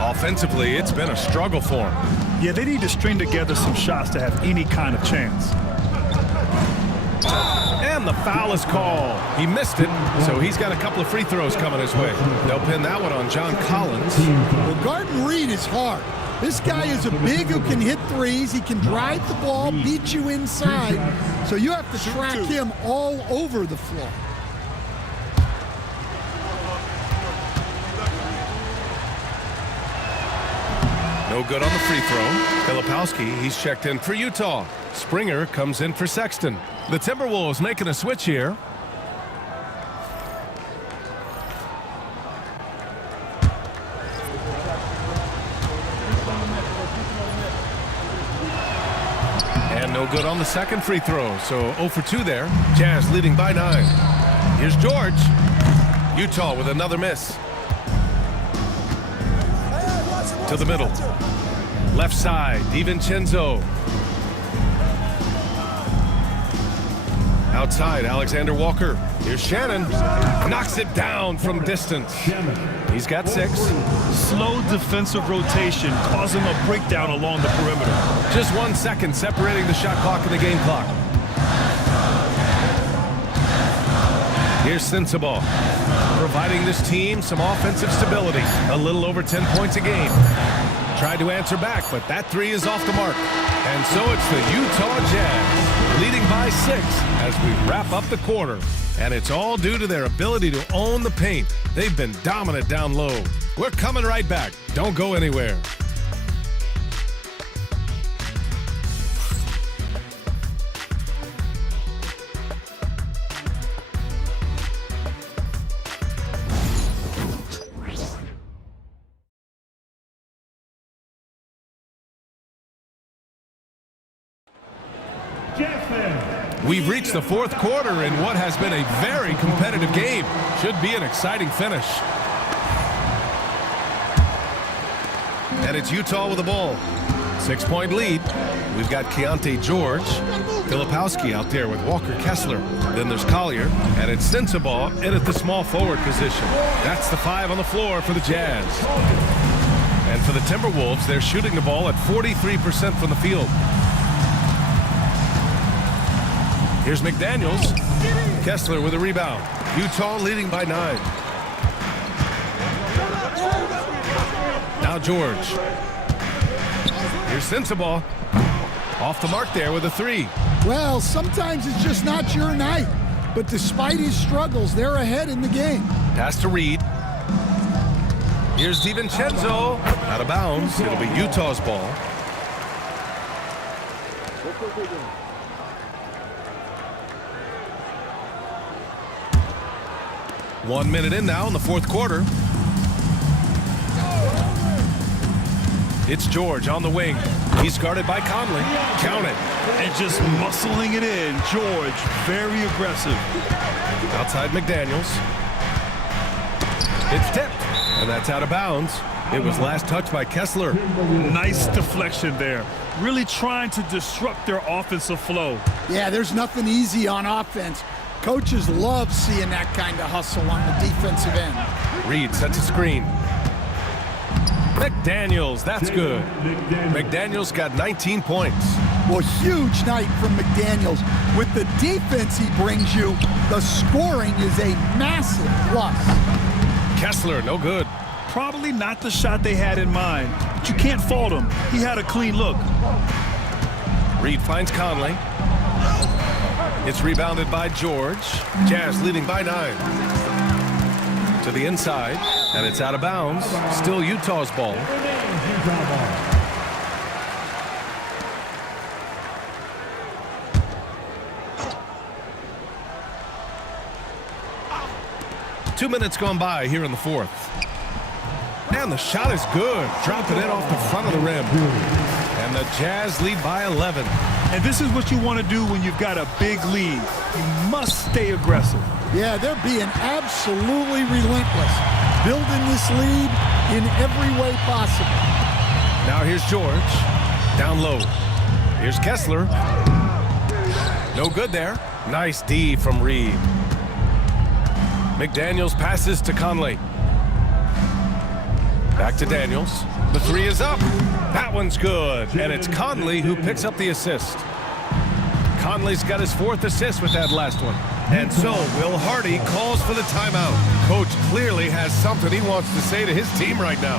Offensively, it's been a struggle for him. Yeah, they need to string together some shots to have any kind of chance. And the foul is called. He missed it, so he's got a couple of free throws coming his way. They'll pin that one on John Collins. Well, guarding Reed is hard. This guy is a big who can hit threes. He can drive the ball, beat you inside. So you have to track him all over the floor. No good on the free throw. Filipowski, he's checked in for Utah. Springer comes in for Sexton. The Timberwolves making a switch here. And no good on the second free throw, so 0 for 2 there. Jazz leading by 9. Here's George. Utah with another miss. To the middle. Left side, DiVincenzo. Outside, Alexander Walker. Here's Shannon. Knocks it down from distance. He's got 6. Slow defensive rotation causing a breakdown along the perimeter. Just 1 second separating the shot clock and the game clock. Here's Sensabaugh, providing this team some offensive stability. A little over 10 points a game. Tried to answer back, but that 3 is off the mark. And so it's the Utah Jazz leading by 6 as we wrap up the quarter. And it's all due to their ability to own the paint. They've been dominant down low. We're coming right back. Don't go anywhere. We've reached the 4th quarter in what has been a very competitive game. Should be an exciting finish. And it's Utah with the ball. 6-point lead. We've got Keontae George. Filipowski out there with Walker Kessler. Then there's Collier. And it's Sensabaugh in at the small forward position. That's the 5 on the floor for the Jazz. And for the Timberwolves, they're shooting the ball at 43% from the field. Here's McDaniels. Kessler with a rebound. Utah leading by 9. Now George. Here's Sensabaugh. Off the mark there with a 3. Well, sometimes it's just not your night. But despite his struggles, they're ahead in the game. Pass to Reed. Here's DiVincenzo. Out of bounds. It'll be Utah's ball. One minute in now in the 4th quarter. It's George on the wing. He's guarded by Conley. Count it. And just muscling it in. George, very aggressive. Outside McDaniels. It's tipped. And that's out of bounds. It was last touched by Kessler. Nice deflection there. Really trying to disrupt their offensive flow. Yeah, there's nothing easy on offense. Coaches love seeing that kind of hustle on the defensive end. Reed sets a screen. McDaniels, that's good. McDaniels got 19 points. Well, huge night from McDaniels. With the defense he brings you, the scoring is a massive plus. Kessler, no good. Probably not the shot they had in mind, but you can't fault him. He had a clean look. Reed finds Conley. It's rebounded by George. Jazz leading by 9. To the inside, and it's out of bounds. Still Utah's ball. Utah ball. 2 minutes gone by here in the 4th. And the shot is good. Dropping it off the front of the rim. And the Jazz lead by 11. And this is what you want to do when you've got a big lead. You must stay aggressive. Yeah, they're being absolutely relentless, building this lead in every way possible. Now here's George. Down low. Here's Kessler. No good there. Nice D from Reed. McDaniels passes to Conley. Back to Daniels. The 3 is up. That one's good. And it's Conley who picks up the assist. Conley's got his 4th assist with that last one. And so Will Hardy calls for the timeout. Coach clearly has something he wants to say to his team right now.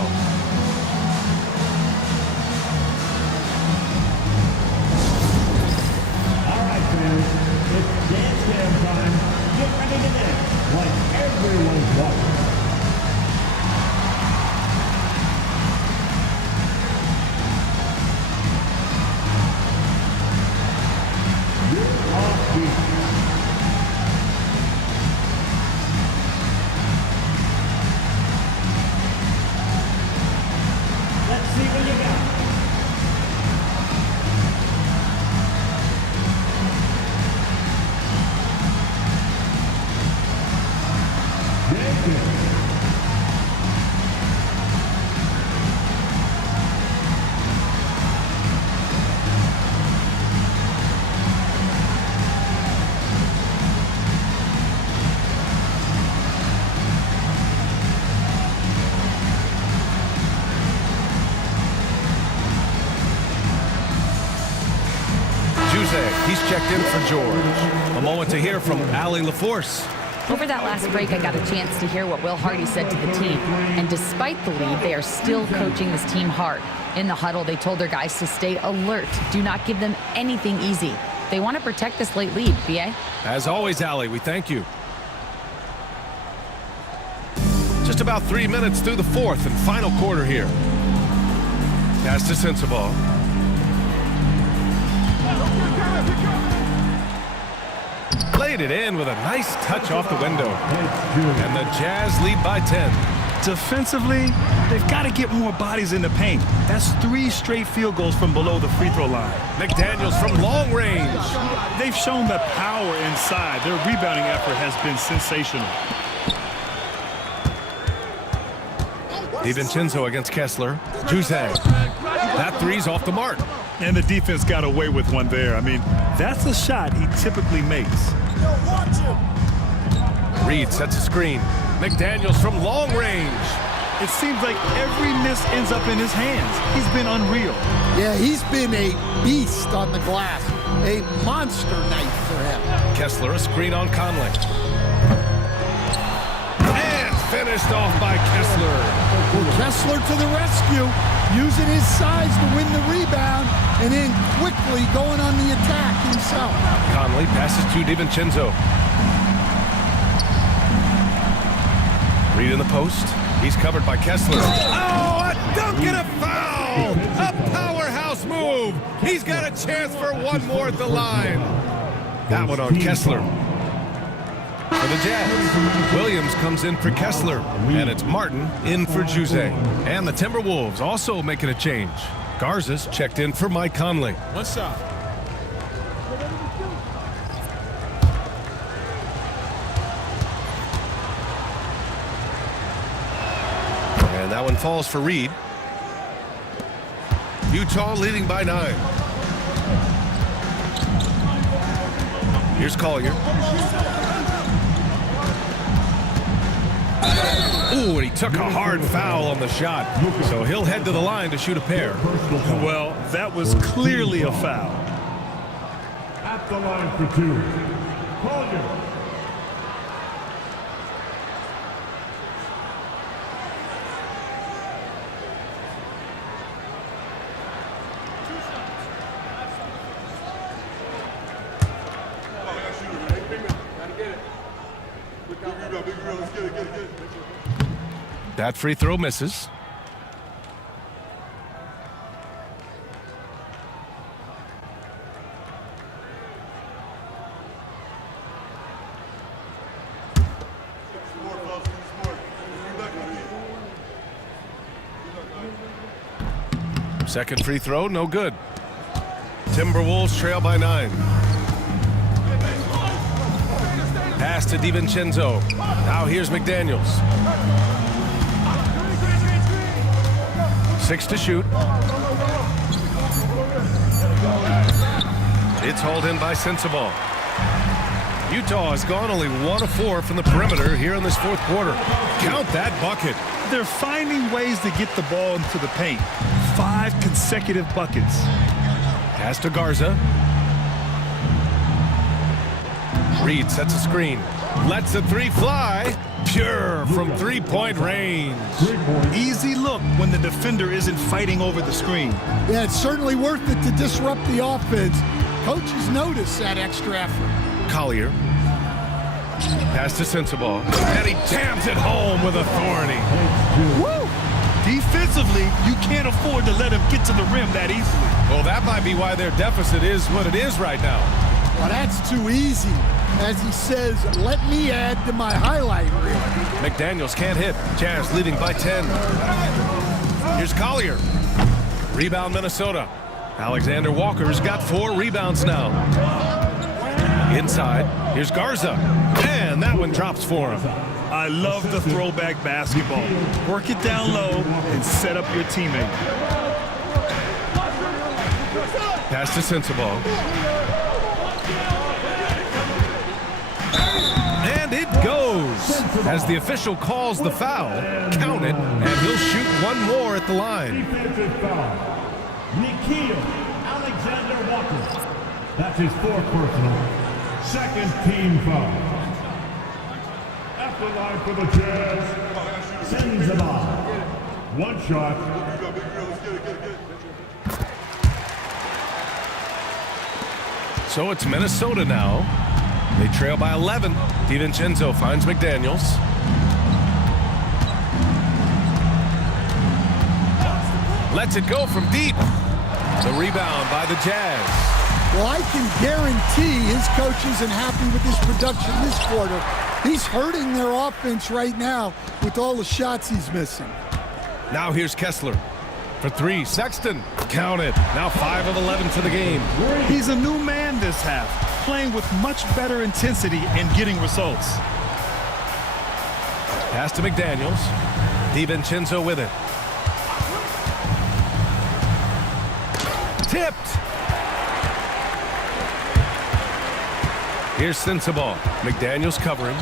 All right, fans, it's dance jam time. Get ready to dance like everyone's watching. Offbeat. Let's see what you got. He's checked in for George. A moment to hear from Allie LaForce. Over that last break, I got a chance to hear what Will Hardy said to the team. And despite the lead, they are still coaching this team hard. In the huddle, they told their guys to stay alert. Do not give them anything easy. They want to protect this late lead, BA. As always, Allie, we thank you. Just about 3 minutes through the 4th and final quarter here. Pass to Sensabaugh. Played it in with a nice touch off the window. And the Jazz lead by 10. Defensively, they've got to get more bodies in the paint. That's 3 straight field goals from below the free throw line. McDaniels from long range. They've shown the power inside. Their rebounding effort has been sensational. DiVincenzo against Kessler. Juzang. That 3's off the mark. And the defense got away with one there. I mean, that's a shot he typically makes. Reed sets a screen. McDaniels from long range. It seems like every miss ends up in his hands. He's been unreal. Yeah, he's been a beast on the glass. A monster night for him. Kessler, a screen on Conley. And finished off by Kessler. Well, Kessler to the rescue, using his size to win the rebound, and then quickly going on the attack himself. Conley passes to DiVincenzo. Reed in the post. He's covered by Kessler. Oh, a dunk and a foul! A powerhouse move! He's got a chance for one more at the line. That one on Kessler. For the Jazz, Williams comes in for Kessler, and it's Martin in for Juzang. And the Timberwolves also making a change. Garza's checked in for Mike Conley. One shot. And that one falls for Reed. Utah leading by 9. Here's Collier. Ooh, and he took a hard foul on the shot. So he'll head to the line to shoot a pair. Well, that was clearly a foul. At the line for two, Collier. That free throw misses. Second free throw, no good. Timberwolves trail by 9. Pass to DiVincenzo. Now here's McDaniels. 6 to shoot. It's hauled in by Sensabaugh. Utah has gone only 1 of 4 from the perimeter here in this fourth quarter. Count that bucket. They're finding ways to get the ball into the paint. 5 consecutive buckets. Pass to Garza. Reed sets a screen. Lets the three fly. Pure from three-point range. Easy look when the defender isn't fighting over the screen. Yeah, it's certainly worth it to disrupt the offense. Coaches notice that extra effort. Collier. Pass to Sensabaugh. And he jams it home with authority. Woo! Defensively, you can't afford to let him get to the rim that easily. Well, that might be why their deficit is what it is right now. Well, that's too easy. As he says, let me add to my highlight reel. McDaniels can't hit. Jazz leading by 10. Here's Collier. Rebound Minnesota. Alexander Walker's got 4 rebounds now. Inside, here's Garza. And that one drops for him. I love the throwback basketball. Work it down low and set up your teammate. Pass to Sensabaugh. And it goes. As the official calls the foul, count it, and he'll shoot one more at the line. Defensive foul. Nikhil Alexander Walker. That's his 4th personal. 2nd team foul. At the line for the Jazz, Sensabaugh. 1 shot. So it's Minnesota now. They trail by 11. DiVincenzo finds McDaniels. Lets it go from deep. The rebound by the Jazz. Well, I can guarantee his coach isn't happy with his production this quarter. He's hurting their offense right now with all the shots he's missing. Now here's Kessler. For 3, Sexton. Count it. Now 5 of 11 for the game. He's a new man this half, playing with much better intensity and getting results. Pass to McDaniels. DiVincenzo with it. Tipped. Here's Sensabaugh. McDaniels covering.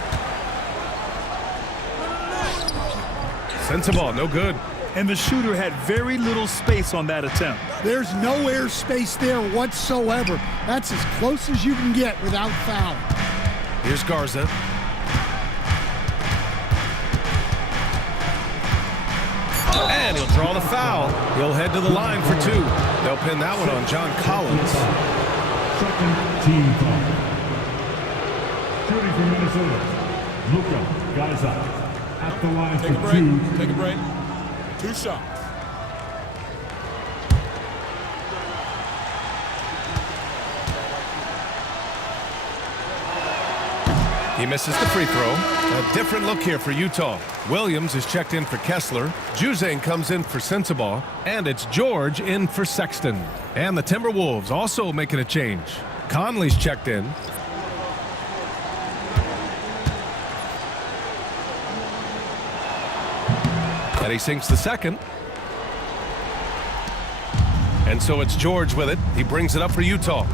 Sensabaugh, no good. And the shooter had very little space on that attempt. There's no air space there whatsoever. That's as close as you can get without foul. Here's Garza. And he'll draw the foul. He'll head to the line for 2. They'll pin that one on John Collins. 2nd team foul. Shooting from Minnesota, Luka Garza. At the line Take a for break. 2. Take a break. 2 shots. He misses the free throw. A different look here for Utah. Williams is checked in for Kessler. Juzang comes in for Sensabaugh. And it's George in for Sexton. And the Timberwolves also making a change. Conley's checked in. And he sinks the second. And so it's George with it. He brings it up for Utah.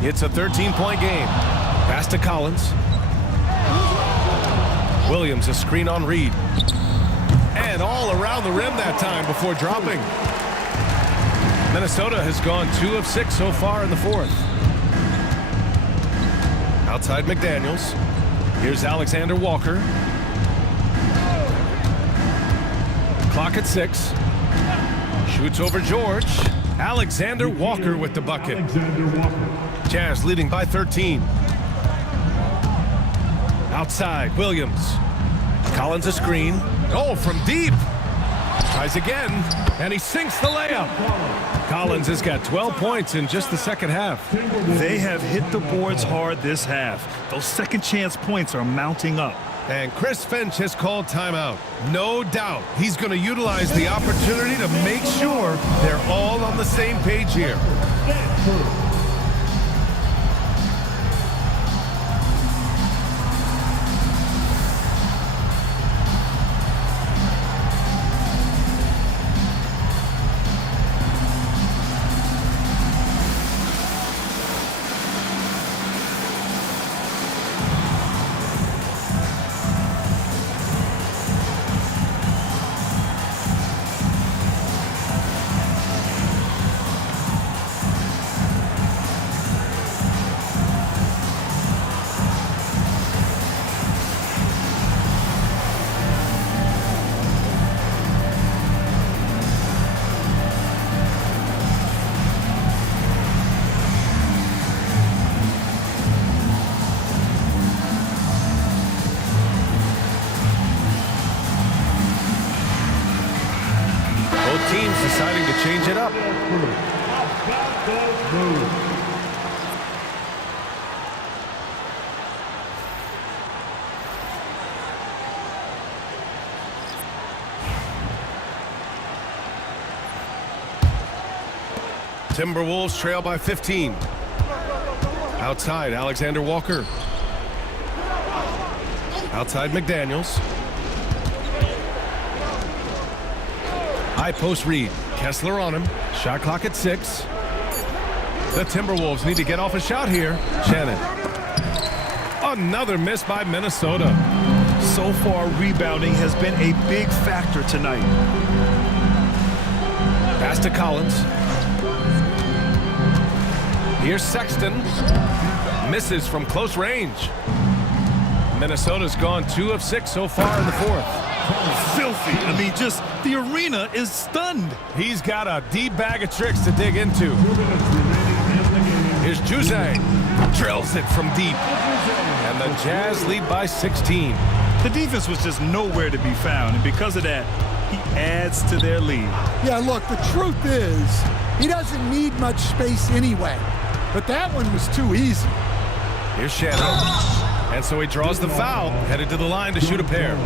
It's a 13-point game. Pass to Collins. Williams, a screen on Reed. And all around the rim that time before dropping. Minnesota has gone 2 of 6 so far in the fourth. Outside McDaniels. Here's Alexander Walker. Clock at 6. Shoots over George. Alexander Walker with the bucket. Alexander Walker. Jazz leading by 13. Outside, Williams. Collins a screen. Oh, from deep. Tries again, and he sinks the layup. Collins has got 12 points in just the second half. They have hit the boards hard this half. Those second chance points are mounting up. And Chris Finch has called timeout. No doubt he's going to utilize the opportunity to make sure they're all on the same page here. Both teams deciding to change it up. Timberwolves trail by 15. Outside, Alexander Walker. Outside, McDaniels. High post read. Kessler on him. Shot clock at 6. The Timberwolves need to get off a shot here. Shannon. Another miss by Minnesota. So far, rebounding has been a big factor tonight. Pass to Collins. Here's Sexton. Misses from close range. Minnesota's gone 2 of 6 so far in the fourth. Filthy. I mean, just the arena is stunned. He's got a deep bag of tricks to dig into. Here's Juzang. Drills it from deep. And the Jazz lead by 16. The defense was just nowhere to be found, and because of that, he adds to their lead. Yeah, look, the truth is, he doesn't need much space anyway. But that one was too easy. Here's Shannon. And so he draws the foul, headed to the line to shoot a pair.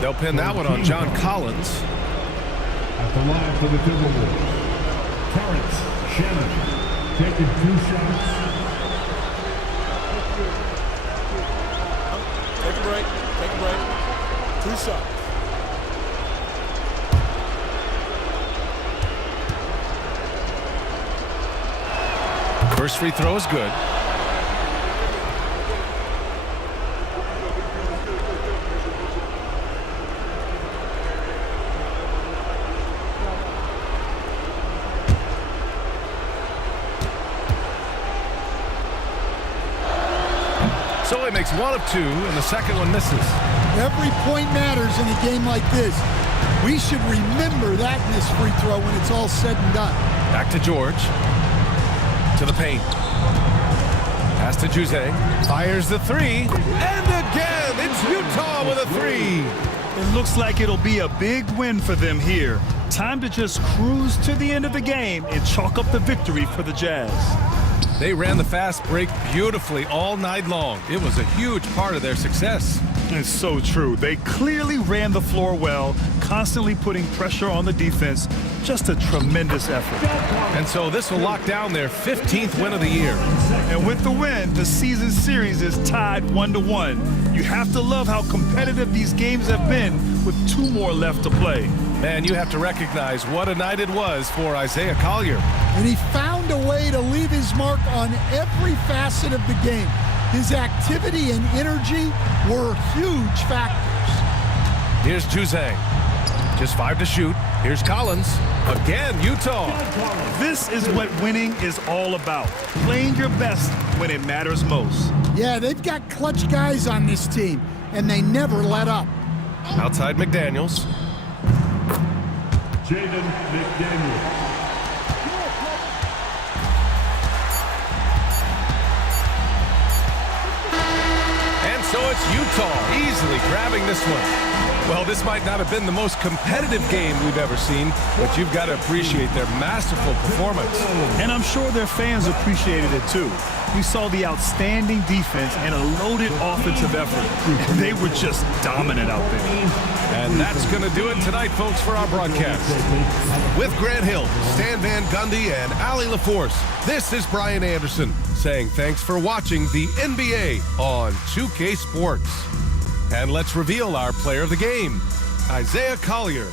They'll pin that one on John Collins. At the line for the Timberwolves, Terrence Shannon taking 2 shots. Take a break. Take a break. 2 shots. First free throw is good. So he makes 1 of 2, and the second one misses. Every point matters in a game like this. We should remember that in this free throw when it's all said and done. Back to George. To the paint. Pass to Juzang. Fires the 3. And again, it's Utah with a 3. It looks like it'll be a big win for them here. Time to just cruise to the end of the game and chalk up the victory for the Jazz. They ran the fast break beautifully all night long. It was a huge part of their success. It's so true. They clearly ran the floor well, constantly putting pressure on the defense. Just a tremendous effort. And so this will lock down their 15th win of the year. And with the win, the season series is tied 1-1. You have to love how competitive these games have been with 2 more left to play. Man, you have to recognize what a night it was for Isaiah Collier. And he found a way to leave his mark on every facet of the game. His activity and energy were huge factors. Here's Juzang. Just 5 to shoot. Here's Collins. Again, Utah. This is what winning is all about. Playing your best when it matters most. Yeah, they've got clutch guys on this team, and they never let up. Outside McDaniels. Jaden McDaniels. And so it's Utah easily grabbing this one. Well, this might not have been the most competitive game we've ever seen, but you've got to appreciate their masterful performance. And I'm sure their fans appreciated it too. We saw the outstanding defense and a loaded offensive effort. They were just dominant out there. And that's going to do it tonight, folks, for our broadcast. With Grant Hill, Stan Van Gundy, and Allie LaForce, this is Brian Anderson saying thanks for watching the NBA on 2K Sports. And let's reveal our player of the game, Isaiah Collier.